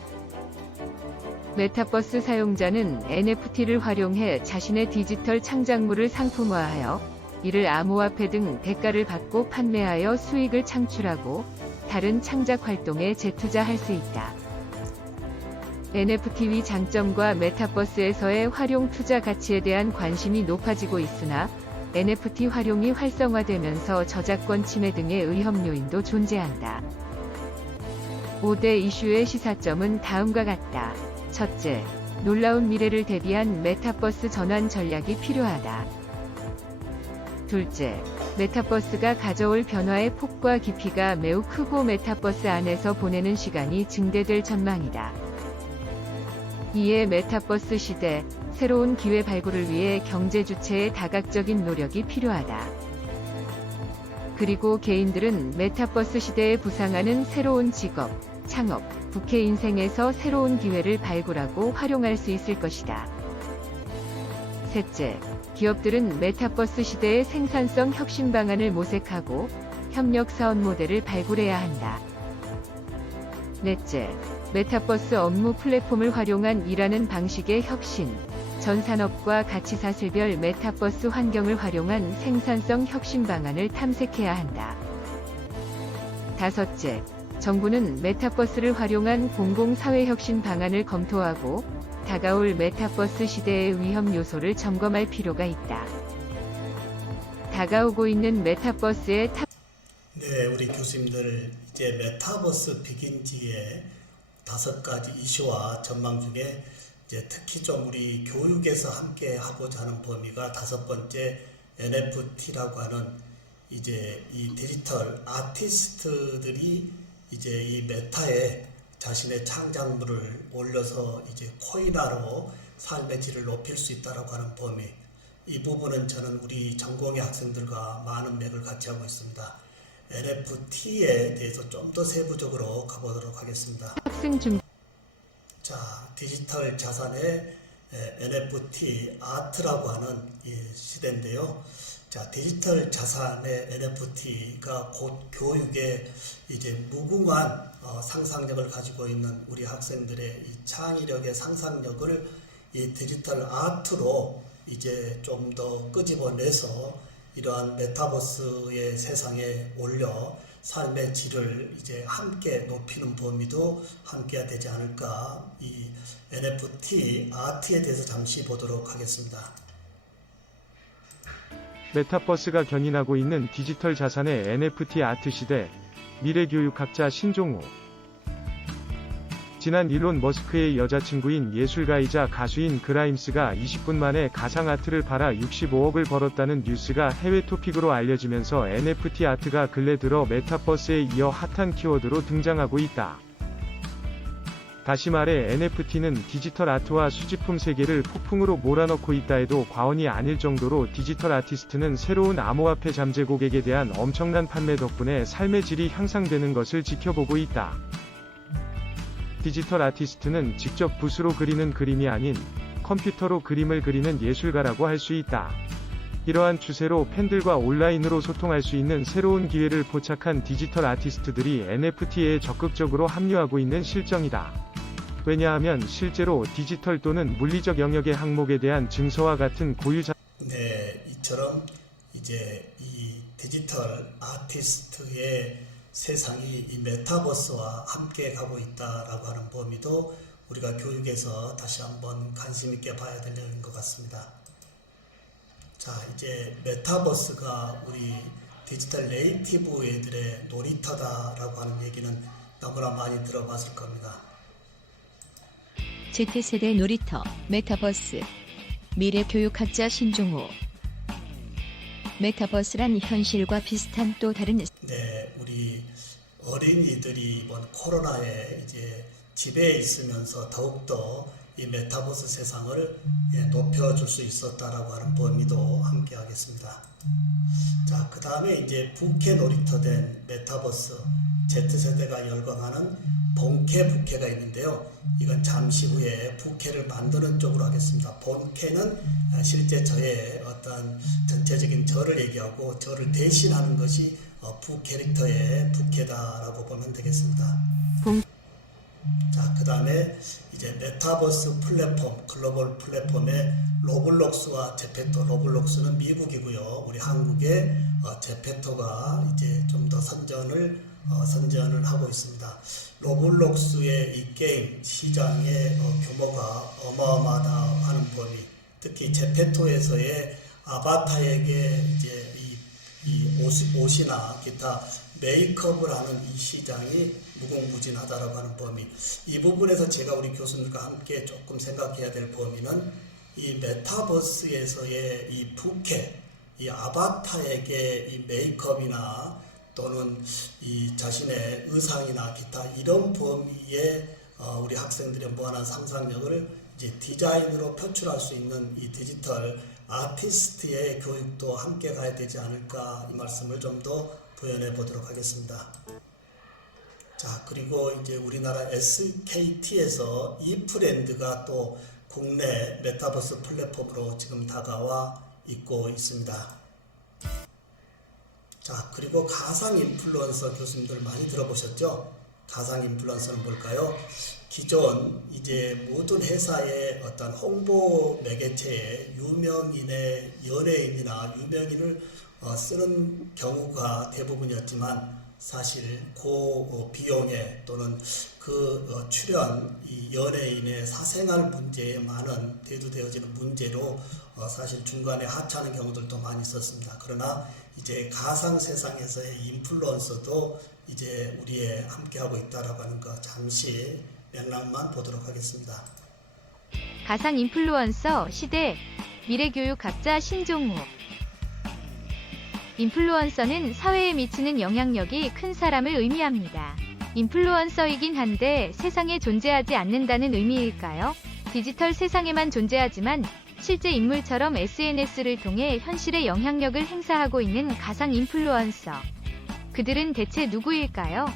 메타버스 사용자는 NFT를 활용해 자신의 디지털 창작물을 상품화하여 이를 암호화폐 등 대가를 받고 판매하여 수익을 창출하고 다른 창작 활동에 재투자할 수 있다. NFT의 장점과 메타버스에서의 활용 투자 가치에 대한 관심이 높아지고 있으나 NFT 활용이 활성화되면서 저작권 침해 등의 위험 요인도 존재한다. 5대 이슈의 시사점은 다음과 같다. 첫째, 놀라운 미래를 대비한 메타버스 전환 전략이 필요하다. 둘째, 메타버스가 가져올 변화의 폭과 깊이가 매우 크고 메타버스 안에서 보내는 시간이 증대될 전망이다. 이에 메타버스 시대, 새로운 기회 발굴을 위해 경제 주체의 다각적인 노력이 필요하다. 그리고 개인들은 메타버스 시대에 부상하는 새로운 직업, 창업, 부캐 인생에서 새로운 기회를 발굴하고 활용할 수 있을 것이다. 셋째, 기업들은 메타버스 시대의 생산성 혁신 방안을 모색하고 협력 사업 모델을 발굴해야 한다. 넷째, 메타버스 업무 플랫폼을 활용한 일하는 방식의 혁신, 전 산업과 가치사슬별 메타버스 환경을 활용한 생산성 혁신 방안을 탐색해야 한다. 다섯째, 정부는 메타버스를 활용한 공공사회혁신 방안을 검토하고 다가올 메타버스 시대의 위험 요소를 점검할 필요가 있다. 다가오고 있는 메타버스의 네, 우리 교수님들 이제 메타버스 비긴지의 5가지 이슈와 전망 중에 이제 특히 좀 우리 교육에서 함께 하고자 하는 범위가 5번째 NFT라고 하는 이제 이 디지털 아티스트들이 이제 이 메타에 자신의 창작물을 올려서 이제 코인화로 삶의 질을 높일 수 있다라고 하는 범위, 이 부분은 저는 우리 전공의 학생들과 많은 맥을 같이 하고 있습니다. NFT에 대해서 좀 더 세부적으로 가보도록 하겠습니다. 자, 디지털 자산의 NFT 아트라고 하는 이 시대인데요. 자, 디지털 자산의 NFT가 곧 교육에 이제 무궁한 상상력을 가지고 있는 우리 학생들의 이 창의력의 상상력을 이 디지털 아트로 이제 좀 더 끄집어내서 이러한 메타버스의 세상에 올려 삶의 질을 이제 함께 높이는 범위도 함께해야 되지 않을까, 이 NFT 아트에 대해서 잠시 보도록 하겠습니다. 메타버스가 견인하고 있는 디지털 자산의 NFT 아트 시대, 미래교육학자 신종우. 지난 일론 머스크의 여자친구인 예술가이자 가수인 그라임스가 20분 만에 가상아트를 팔아 65억을 벌었다는 뉴스가 해외 토픽으로 알려지면서 NFT 아트가 근래 들어 메타버스에 이어 핫한 키워드로 등장하고 있다. 다시 말해 NFT는 디지털 아트와 수집품 세계를 폭풍으로 몰아넣고 있다 해도 과언이 아닐 정도로 디지털 아티스트는 새로운 암호화폐 잠재 고객에 대한 엄청난 판매 덕분에 삶의 질이 향상되는 것을 지켜보고 있다. 디지털 아티스트는 직접 붓으로 그리는 그림이 아닌 컴퓨터로 그림을 그리는 예술가라고 할 수 있다. 이러한 추세로 팬들과 온라인으로 소통할 수 있는 새로운 기회를 포착한 디지털 아티스트들이 NFT에 적극적으로 합류하고 있는 실정이다. 왜냐하면 실제로 디지털 또는 물리적 영역의 항목에 대한 증서와 같은 고유자 네, 이처럼 이제 이 디지털 아티스트의 세상이 이 메타버스와 함께 가고 있다라고 하는 범위도 우리가 교육에서 다시 한번 관심 있게 봐야 될 내용인 것 같습니다. 자, 이제 메타버스가 우리 디지털 네이티브 애들의 놀이터다라고 하는 얘기는 너무나 많이 들어봤을 겁니다. Z세대 놀이터, 메타버스. 미래교육학자 신종호. 메타버스란 현실과 비슷한 또 다른 네, 우리 어린이들이 이번 코로나에 이제 집에 있으면서 더욱더 이 메타버스 세상을 높여줄 수 있었다라고 하는 범위도 함께 하겠습니다. 자, 그 다음에 이제 부캐 놀이터 된 메타버스, Z세대가 열광하는 본캐, 부캐가 있는데요. 이건 잠시 후에 부캐를 만드는 쪽으로 하겠습니다. 본캐는 실제 저의 어떤 전체적인 저를 얘기하고 저를 대신하는 것이 부캐릭터의 부캐다라고 보면 되겠습니다. 자, 그 다음에 이제 메타버스 플랫폼, 글로벌 플랫폼의 로블록스와 제페토, 로블록스는 미국이고요. 우리 한국의 제페토가 이제 좀 더 선전을 하고 있습니다. 로블록스의 이 게임 시장의 규모가 어마어마하다 하는 범위, 특히 제페토에서의 아바타에게 이제 이 옷이나 기타 메이크업을 하는 이 시장이 무궁무진하다라고 하는 범위, 이 부분에서 제가 우리 교수님과 함께 조금 생각해야 될 범위는 이 메타버스에서의 이 부캐, 이 아바타에게 이 메이크업이나 또는 이 자신의 의상이나 기타 이런 범위에 우리 학생들의 무한한 상상력을 이제 디자인으로 표출할 수 있는 이 디지털 아티스트의 교육도 함께 가야 되지 않을까, 이 말씀을 좀 더 부연해 보도록 하겠습니다. 자, 그리고 이제 우리나라 SKT에서 이 브랜드가 또 국내 메타버스 플랫폼으로 지금 다가와 있고 있습니다. 자, 그리고 가상 인플루언서 교수님들 많이 들어보셨죠? 가상 인플루언서는 뭘까요? 기존 이제 모든 회사의 어떤 홍보 매개체에 유명인의 연예인이나 유명인을 쓰는 경우가 대부분이었지만 사실 고 비용에 또는 그 출연 이 연예인의 사생활 문제에 많은 대두되어지는 문제로 사실 중간에 하차하는 경우들도 많이 있었습니다. 그러나 이제 가상 세상에서의 인플루언서도 이제 우리에 함께하고 있다라고 하는 거 잠시 맥락만 보도록 하겠습니다. 가상 인플루언서 시대, 미래교육학자 신종호. 인플루언서는 사회에 미치는 영향력이 큰 사람을 의미합니다. 인플루언서이긴 한데 세상에 존재하지 않는다는 의미일까요? 디지털 세상에만 존재하지만 실제 인물처럼 SNS를 통해 현실에 영향력을 행사하고 있는 가상 인플루언서. 그들은 대체 누구일까요?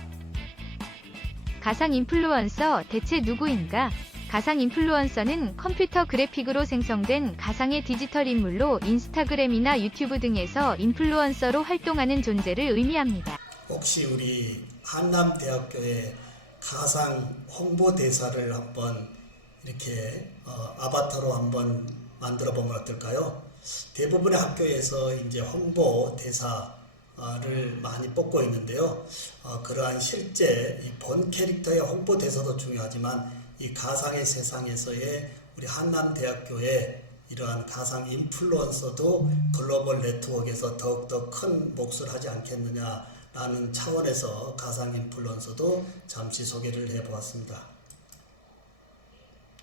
가상 인플루언서 대체 누구인가? 가상 인플루언서는 컴퓨터 그래픽으로 생성된 가상의 디지털 인물로 인스타그램이나 유튜브 등에서 인플루언서로 활동하는 존재를 의미합니다. 혹시 우리 한남대학교의 가상 홍보대사를 한번 이렇게 아바타로 한번 만들어 보면 어떨까요? 대부분의 학교에서 이제 홍보대사를 많이 뽑고 있는데요. 그러한 실제 이 본 캐릭터의 홍보대사도 중요하지만 이 가상의 세상에서의 우리 한남대학교의 이러한 가상 인플루언서도 글로벌 네트워크에서 더욱더 큰 몫을 하지 않겠느냐라는 차원에서 가상 인플루언서도 잠시 소개를 해보았습니다.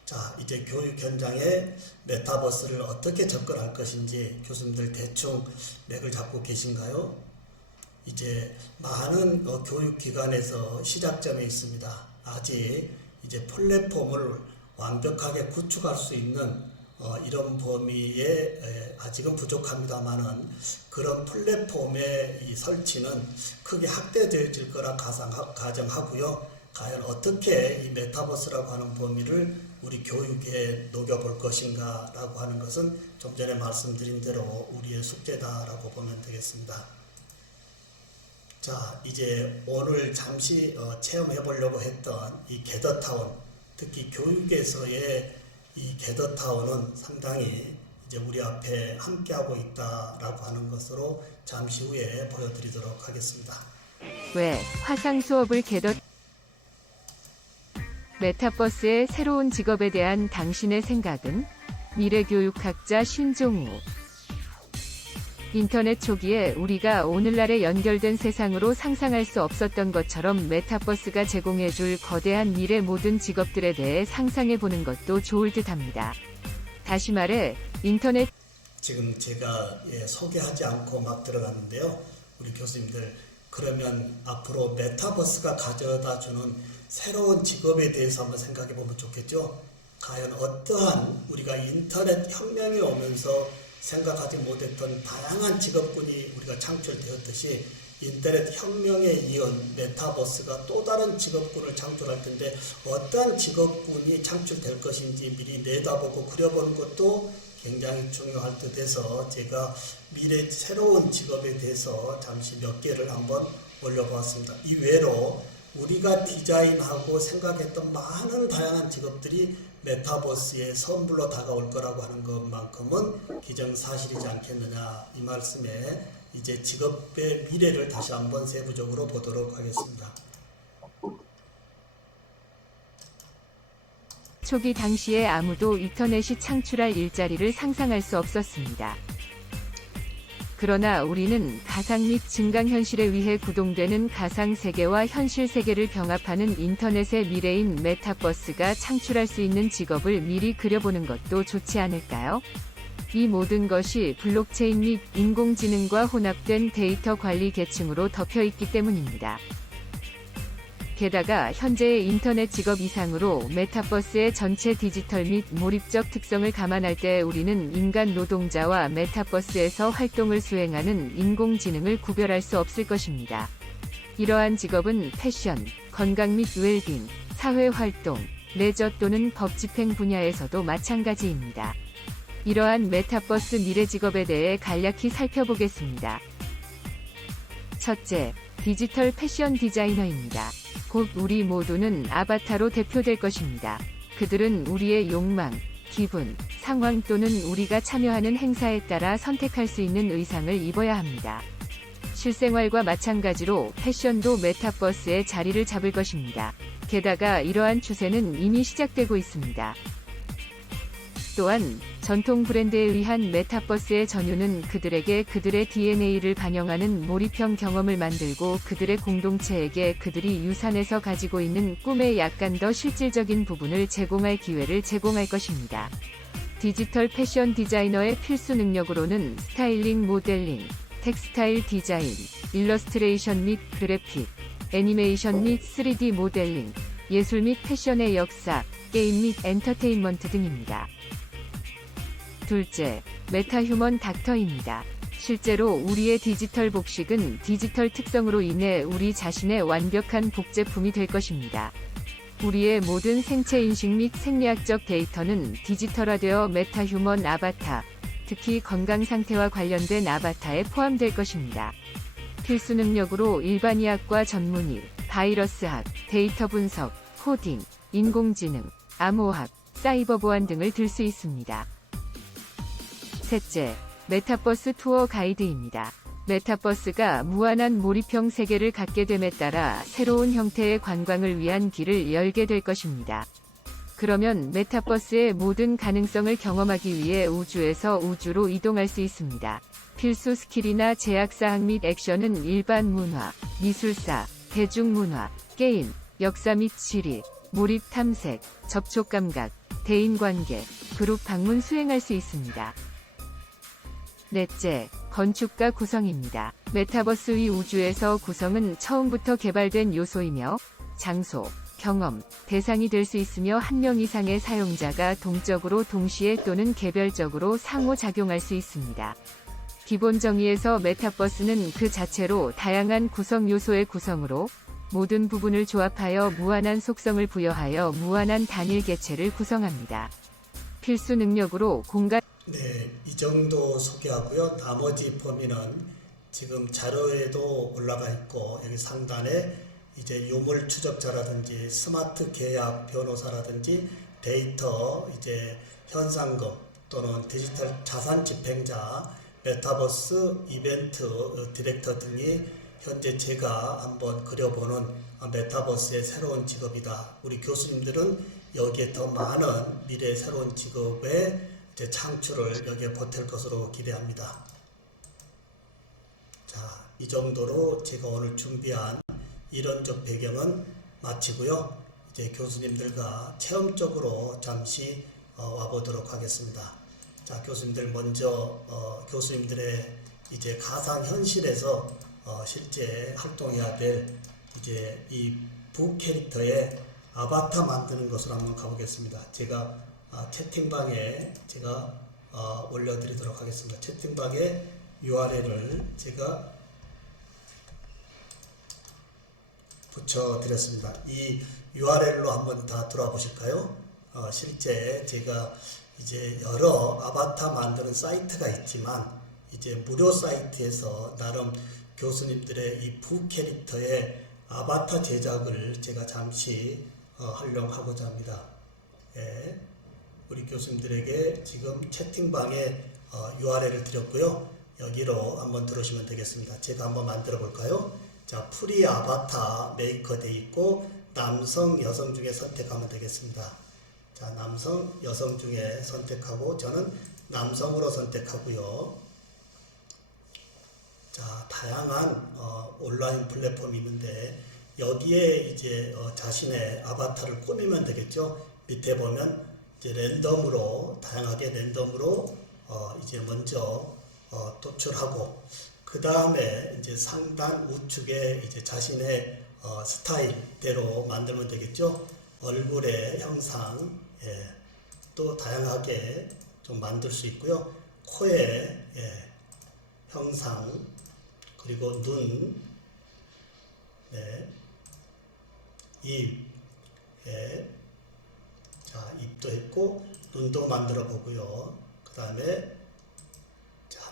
자, 이제 교육 현장에 메타버스를 어떻게 접근할 것인지 교수님들 대충 맥을 잡고 계신가요? 이제 많은 교육기관에서 시작점에 있습니다. 아직 이제 플랫폼을 완벽하게 구축할 수 있는 이런 범위에 아직은 부족합니다만은 그런 플랫폼의 이 설치는 크게 확대되어질 거라 가정하고요. 과연 어떻게 이 메타버스라고 하는 범위를 우리 교육에 녹여볼 것인가 라고 하는 것은 좀 전에 말씀드린 대로 우리의 숙제다라고 보면 되겠습니다. 자, 이제 오늘 잠시 체험해 보려고 했던 이 게더타운, 특히 교육에서의 이 게더타운은 상당히 이제 우리 앞에 함께하고 있다라고 하는 것으로 잠시 후에 보여드리도록 하겠습니다. 왜 화상 수업을 메타버스의 새로운 직업에 대한 당신의 생각은? 미래교육학자 신종우. 인터넷 초기에 우리가 오늘날의 연결된 세상으로 상상할 수 없었던 것처럼 메타버스가 제공해줄 거대한 미래 모든 직업들에 대해 상상해보는 것도 좋을 듯합니다. 다시 말해 인터넷 지금 제가 소개하지 않고 막 들어갔는데요. 우리 교수님들, 그러면 앞으로 메타버스가 가져다주는 새로운 직업에 대해서 한번 생각해 보면 좋겠죠. 과연 어떠한 우리가 인터넷 혁명이 오면서 생각하지 못했던 다양한 직업군이 우리가 창출되었듯이 인터넷 혁명에 이은 메타버스가 또 다른 직업군을 창출할 텐데 어떠한 직업군이 창출될 것인지 미리 내다보고 그려보는 것도 굉장히 중요할 듯해서 제가 미래 새로운 직업에 대해서 잠시 몇 개를 한번 올려보았습니다. 이외로 우리가 디자인하고 생각했던 많은 다양한 직업들이 메타버스의 선불로 다가올 거라고 하는 것만큼은 기정사실이지 않겠느냐, 이 말씀에 이제 직업의 미래를 다시 한번 세부적으로 보도록 하겠습니다. 초기 당시에 아무도 인터넷이 창출할 일자리를 상상할 수 없었습니다. 그러나 우리는 가상 및 증강현실에 의해 구동되는 가상세계와 현실세계를 병합하는 인터넷의 미래인 메타버스가 창출할 수 있는 직업을 미리 그려보는 것도 좋지 않을까요? 이 모든 것이 블록체인 및 인공지능과 혼합된 데이터 관리 계층으로 덮여있기 때문입니다. 게다가 현재의 인터넷 직업 이상으로 메타버스의 전체 디지털 및 몰입적 특성을 감안할 때 우리는 인간 노동자와 메타버스에서 활동을 수행하는 인공지능을 구별할 수 없을 것입니다. 이러한 직업은 패션, 건강 및 웰빙, 사회활동, 레저 또는 법집행 분야에서도 마찬가지입니다. 이러한 메타버스 미래 직업에 대해 간략히 살펴보겠습니다. 첫째, 디지털 패션 디자이너입니다. 곧 우리 모두는 아바타로 대표될 것입니다. 그들은 우리의 욕망, 기분, 상황 또는 우리가 참여하는 행사에 따라 선택할 수 있는 의상을 입어야 합니다. 실생활과 마찬가지로 패션도 메타버스에 자리를 잡을 것입니다. 게다가 이러한 추세는 이미 시작되고 있습니다. 또한 전통 브랜드에 의한 메타버스의 전유는 그들에게 그들의 DNA를 반영하는 몰입형 경험을 만들고 그들의 공동체에게 그들이 유산에서 가지고 있는 꿈의 약간 더 실질적인 부분을 제공할 기회를 제공할 것입니다. 디지털 패션 디자이너의 필수 능력으로는 스타일링 모델링, 텍스타일 디자인, 일러스트레이션 및 그래픽, 애니메이션 및 3D 모델링, 예술 및 패션의 역사, 게임 및 엔터테인먼트 등입니다. 둘째, 메타휴먼 닥터입니다. 실제로 우리의 디지털 복식은 디지털 특성으로 인해 우리 자신의 완벽한 복제품이 될 것입니다. 우리의 모든 생체 인식 및 생리학적 데이터는 디지털화되어 메타휴먼 아바타, 특히 건강 상태와 관련된 아바타에 포함될 것입니다. 필수 능력으로 일반의학과 전문의, 바이러스학, 데이터 분석, 코딩, 인공지능, 암호학, 사이버 보안 등을 들 수 있습니다. 셋째, 메타버스 투어 가이드입니다. 메타버스가 무한한 몰입형 세계를 갖게 됨에 따라 새로운 형태의 관광을 위한 길을 열게 될 것입니다. 그러면 메타버스의 모든 가능성을 경험하기 위해 우주에서 우주로 이동할 수 있습니다. 필수 스킬이나 제약사항 및 액션은 일반 문화, 미술사, 대중문화, 게임, 역사 및 지리, 몰입 탐색, 접촉 감각, 대인관계, 그룹 방문 수행할 수 있습니다. 넷째, 건축가 구성입니다. 메타버스 위 우주에서 구성은 처음부터 개발된 요소이며 장소, 경험, 대상이 될 수 있으며 한 명 이상의 사용자가 동적으로 동시에 또는 개별적으로 상호작용할 수 있습니다. 기본 정의에서 메타버스는 그 자체로 다양한 구성 요소의 구성으로 모든 부분을 조합하여 무한한 속성을 부여하여 무한한 단일 개체를 구성합니다. 필수 능력으로 공간 네, 이 정도 소개하고요. 나머지 범위는 지금 자료에도 올라가 있고 여기 상단에 이제 유물 추적자라든지 스마트 계약 변호사라든지 데이터 이제 현상금 또는 디지털 자산 집행자, 메타버스 이벤트 디렉터 등이 현재 제가 한번 그려보는 메타버스의 새로운 직업이다. 우리 교수님들은 여기에 더 많은 미래의 새로운 직업의 이제 창출을 여기에 보탤 것으로 기대합니다. 자, 이 정도로 제가 오늘 준비한 이론적 배경은 마치고요. 이제 교수님들과 체험적으로 잠시 와보도록 하겠습니다. 자, 교수님들 먼저 교수님들의 이제 가상 현실에서 실제 활동해야 될 이제 이 부 캐릭터의 아바타 만드는 것으로 한번 가보겠습니다. 제가 채팅방에 제가 올려드리도록 하겠습니다. 채팅방에 URL을 제가 붙여드렸습니다. 이 URL로 한번 다 들어와 보실까요? 실제 제가 이제 여러 아바타 만드는 사이트가 있지만 이제 무료 사이트에서 나름 교수님들의 이 부 캐릭터의 아바타 제작을 제가 잠시 활용하고자 합니다. 예, 우리 교수님들에게 지금 채팅방에 URL을 드렸고요. 여기로 한번 들어오시면 되겠습니다. 제가 한번 만들어 볼까요? 자, 프리 아바타 메이커 돼 있고 남성, 여성 중에 선택하면 되겠습니다. 자, 남성, 여성 중에 선택하고 저는 남성으로 선택하고요. 자, 다양한 온라인 플랫폼이 있는데 여기에 이제 자신의 아바타를 꾸미면 되겠죠. 밑에 보면 이제 랜덤으로 다양하게 랜덤으로 이제 먼저 도출하고 그 다음에 이제 상단 우측에 이제 자신의 스타일대로 만들면 되겠죠. 얼굴의 형상, 예, 또 다양하게 좀 만들 수 있고요. 코의 형상, 그리고 눈, 네, 입, 자, 입도 했고 눈도 만들어 보고요. 그 다음에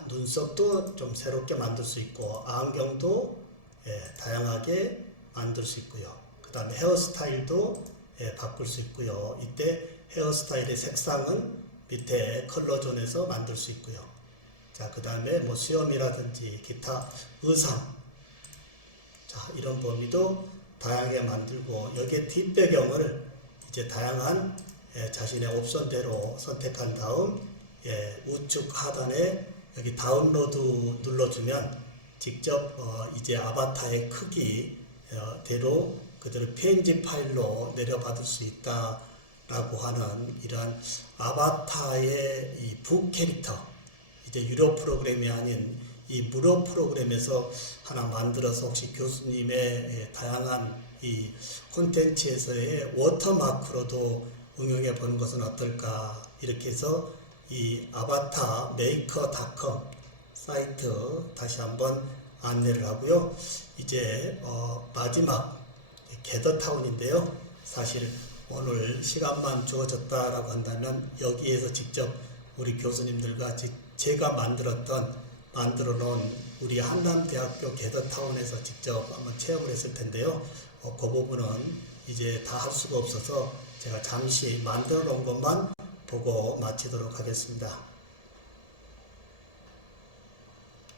눈썹도 좀 새롭게 만들 수 있고 안경도 다양하게 만들 수 있고요. 그 다음에 헤어스타일도 바꿀 수 있고요. 이때 헤어스타일의 색상은 밑에 컬러존에서 만들 수 있고요. 자, 그 다음에 뭐 수염이라든지 기타 의상, 자, 이런 범위도 다양하게 만들고 여기에 뒷배경을 이제 다양한 자신의 옵션대로 선택한 다음 우측 하단에 여기 다운로드 눌러주면 직접 이제 아바타의 크기대로 그대로 PNG 파일로 내려받을 수 있다라고 하는 이러한 아바타의 이 부 캐릭터, 이제 유료 프로그램이 아닌 이 무료 프로그램에서 하나 만들어서 혹시 교수님의 다양한 이 콘텐츠에서의 워터마크로도 응용해 보는 것은 어떨까, 이렇게 해서 이 아바타 메이커.com 사이트 다시 한번 안내를 하고요. 이제 마지막 게더타운인데요. 사실 오늘 시간만 주어졌다라고 한다면 여기에서 직접 우리 교수님들과 제가 만들어 놓은 우리 한남대학교 게더타운에서 직접 한번 체험을 했을 텐데요. 그 부분은 이제 다 할 수가 없어서 제가 잠시 만들어 놓은 것만 보고 마치도록 하겠습니다.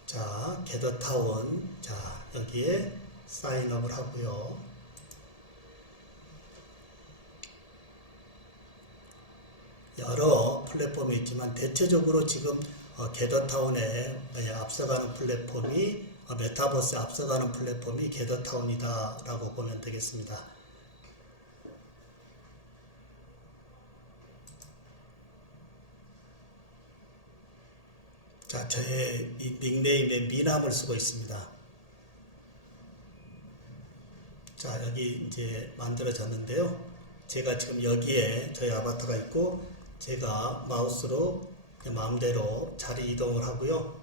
자, 게더타운, 자, 여기에 사인업을 하고요. 여러 플랫폼이 있지만 대체적으로 지금 게더타운에 앞서가는 플랫폼이 메타버스에 앞서가는 플랫폼이 게더타운이다 라고 보면 되겠습니다. 자, 저의 이 닉네임에 미남을 쓰고 있습니다. 자, 여기 이제 만들어졌는데요. 제가 지금 여기에 저희 아바타가 있고, 제가 마우스로 마음대로 자리 이동을 하고요.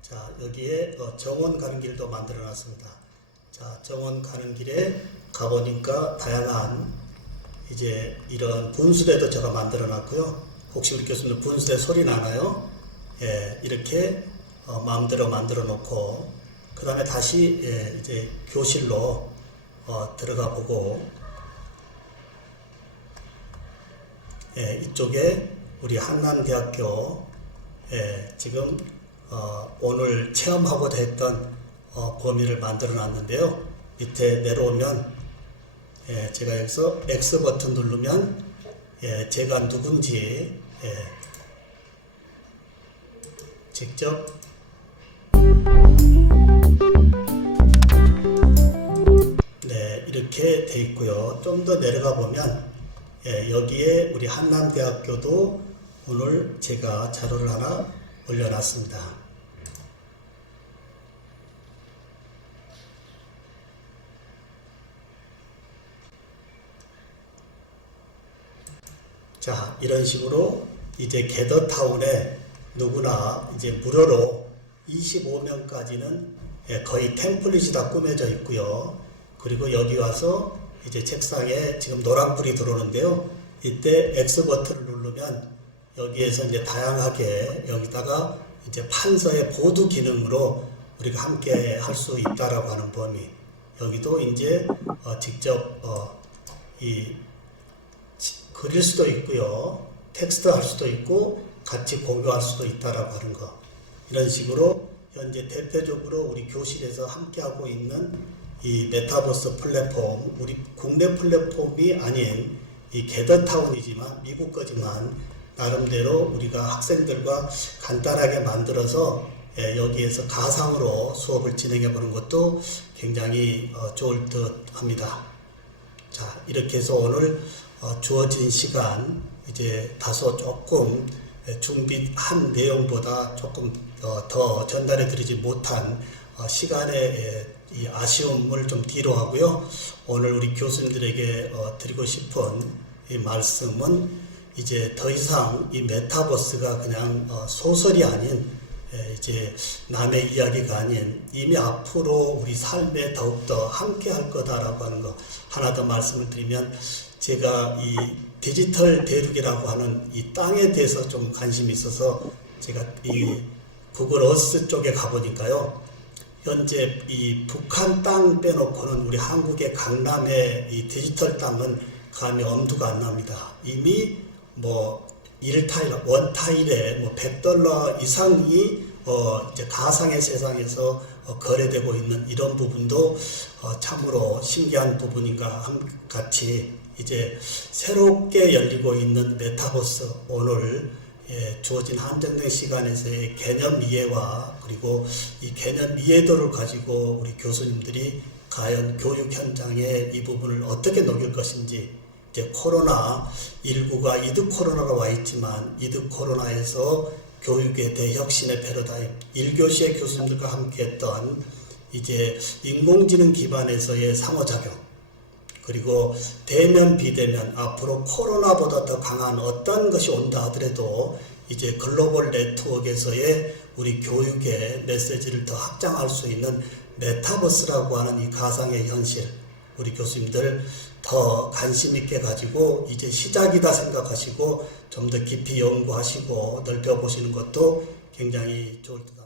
자, 여기에 정원 가는 길도 만들어 놨습니다. 자, 정원 가는 길에 가보니까 다양한 이제 이런 분수대도 제가 만들어 놨고요. 혹시 우리 교수님들 분수대 소리 나나요? 예, 이렇게 마음대로 만들어 놓고, 그 다음에 다시 이제 교실로 들어가 보고, 이쪽에 우리 한남대학교 지금 오늘 체험하고자 했던 범위를 만들어 놨는데요. 밑에 내려오면 제가 여기서 X 버튼 누르면 제가 누군지 직접 이렇게 돼 있고요. 좀 더 내려가 보면 여기에 우리 한남대학교도 오늘 제가 자료를 하나 올려놨습니다. 자, 이런 식으로 이제 게더타운에 누구나 이제 무료로 25명까지는 거의 템플릿이 다 꾸며져 있고요. 그리고 여기 와서 이제 책상에 지금 노란불이 들어오는데요. 이때 X 버튼을 누르면 여기에서 이제 다양하게 여기다가 이제 판서의 보드 기능으로 우리가 함께 할 수 있다라고 하는 범위. 여기도 이제 직접 그릴 수도 있고요. 텍스트 할 수도 있고 같이 공유할 수도 있다라고 하는 거. 이런 식으로 현재 대표적으로 우리 교실에서 함께하고 있는 이 메타버스 플랫폼, 우리 국내 플랫폼이 아닌 이 게더타운이지만 미국 거지만 나름대로 우리가 학생들과 간단하게 만들어서 여기에서 가상으로 수업을 진행해 보는 것도 굉장히 좋을 듯 합니다. 자, 이렇게 해서 오늘 주어진 시간 이제 다소 조금 준비한 내용보다 조금 더 전달해 드리지 못한 시간의 이 아쉬움을 좀 뒤로 하고요. 오늘 우리 교수님들에게 드리고 싶은 이 말씀은 이제 더 이상 이 메타버스가 그냥 소설이 아닌 이제 남의 이야기가 아닌 이미 앞으로 우리 삶에 더욱더 함께 할 거다라고 하는 거 하나 더 말씀을 드리면, 제가 이 디지털 대륙이라고 하는 이 땅에 대해서 좀 관심이 있어서 제가 이 구글 어스 쪽에 가보니까요. 현재 이 북한 땅 빼놓고는 우리 한국의 강남의 이 디지털 땅은 감히 엄두가 안 납니다. 이미 뭐 1타일, 원타일에 뭐 $100 이상이 이제 가상의 세상에서 거래되고 있는 이런 부분도 참으로 신기한 부분인가 같이 이제 새롭게 열리고 있는 메타버스, 오늘 주어진 한정된 시간에서의 개념 이해와 그리고 이 개념 이해도를 가지고 우리 교수님들이 과연 교육 현장에 이 부분을 어떻게 녹일 것인지, 이제 코로나19가 이드 코로나로 와 있지만 이드 코로나에서 교육의 대혁신의 패러다임, 1교시의 교수님들과 함께 했던 이제 인공지능 기반에서의 상호작용, 그리고 대면 비대면, 앞으로 코로나보다 더 강한 어떤 것이 온다 하더라도 이제 글로벌 네트워크에서의 우리 교육의 메시지를 더 확장할 수 있는 메타버스라고 하는 이 가상의 현실, 우리 교수님들 더 관심 있게 가지고 이제 시작이다 생각하시고 좀 더 깊이 연구하시고 넓혀보시는 것도 굉장히 좋을 것 같습니다.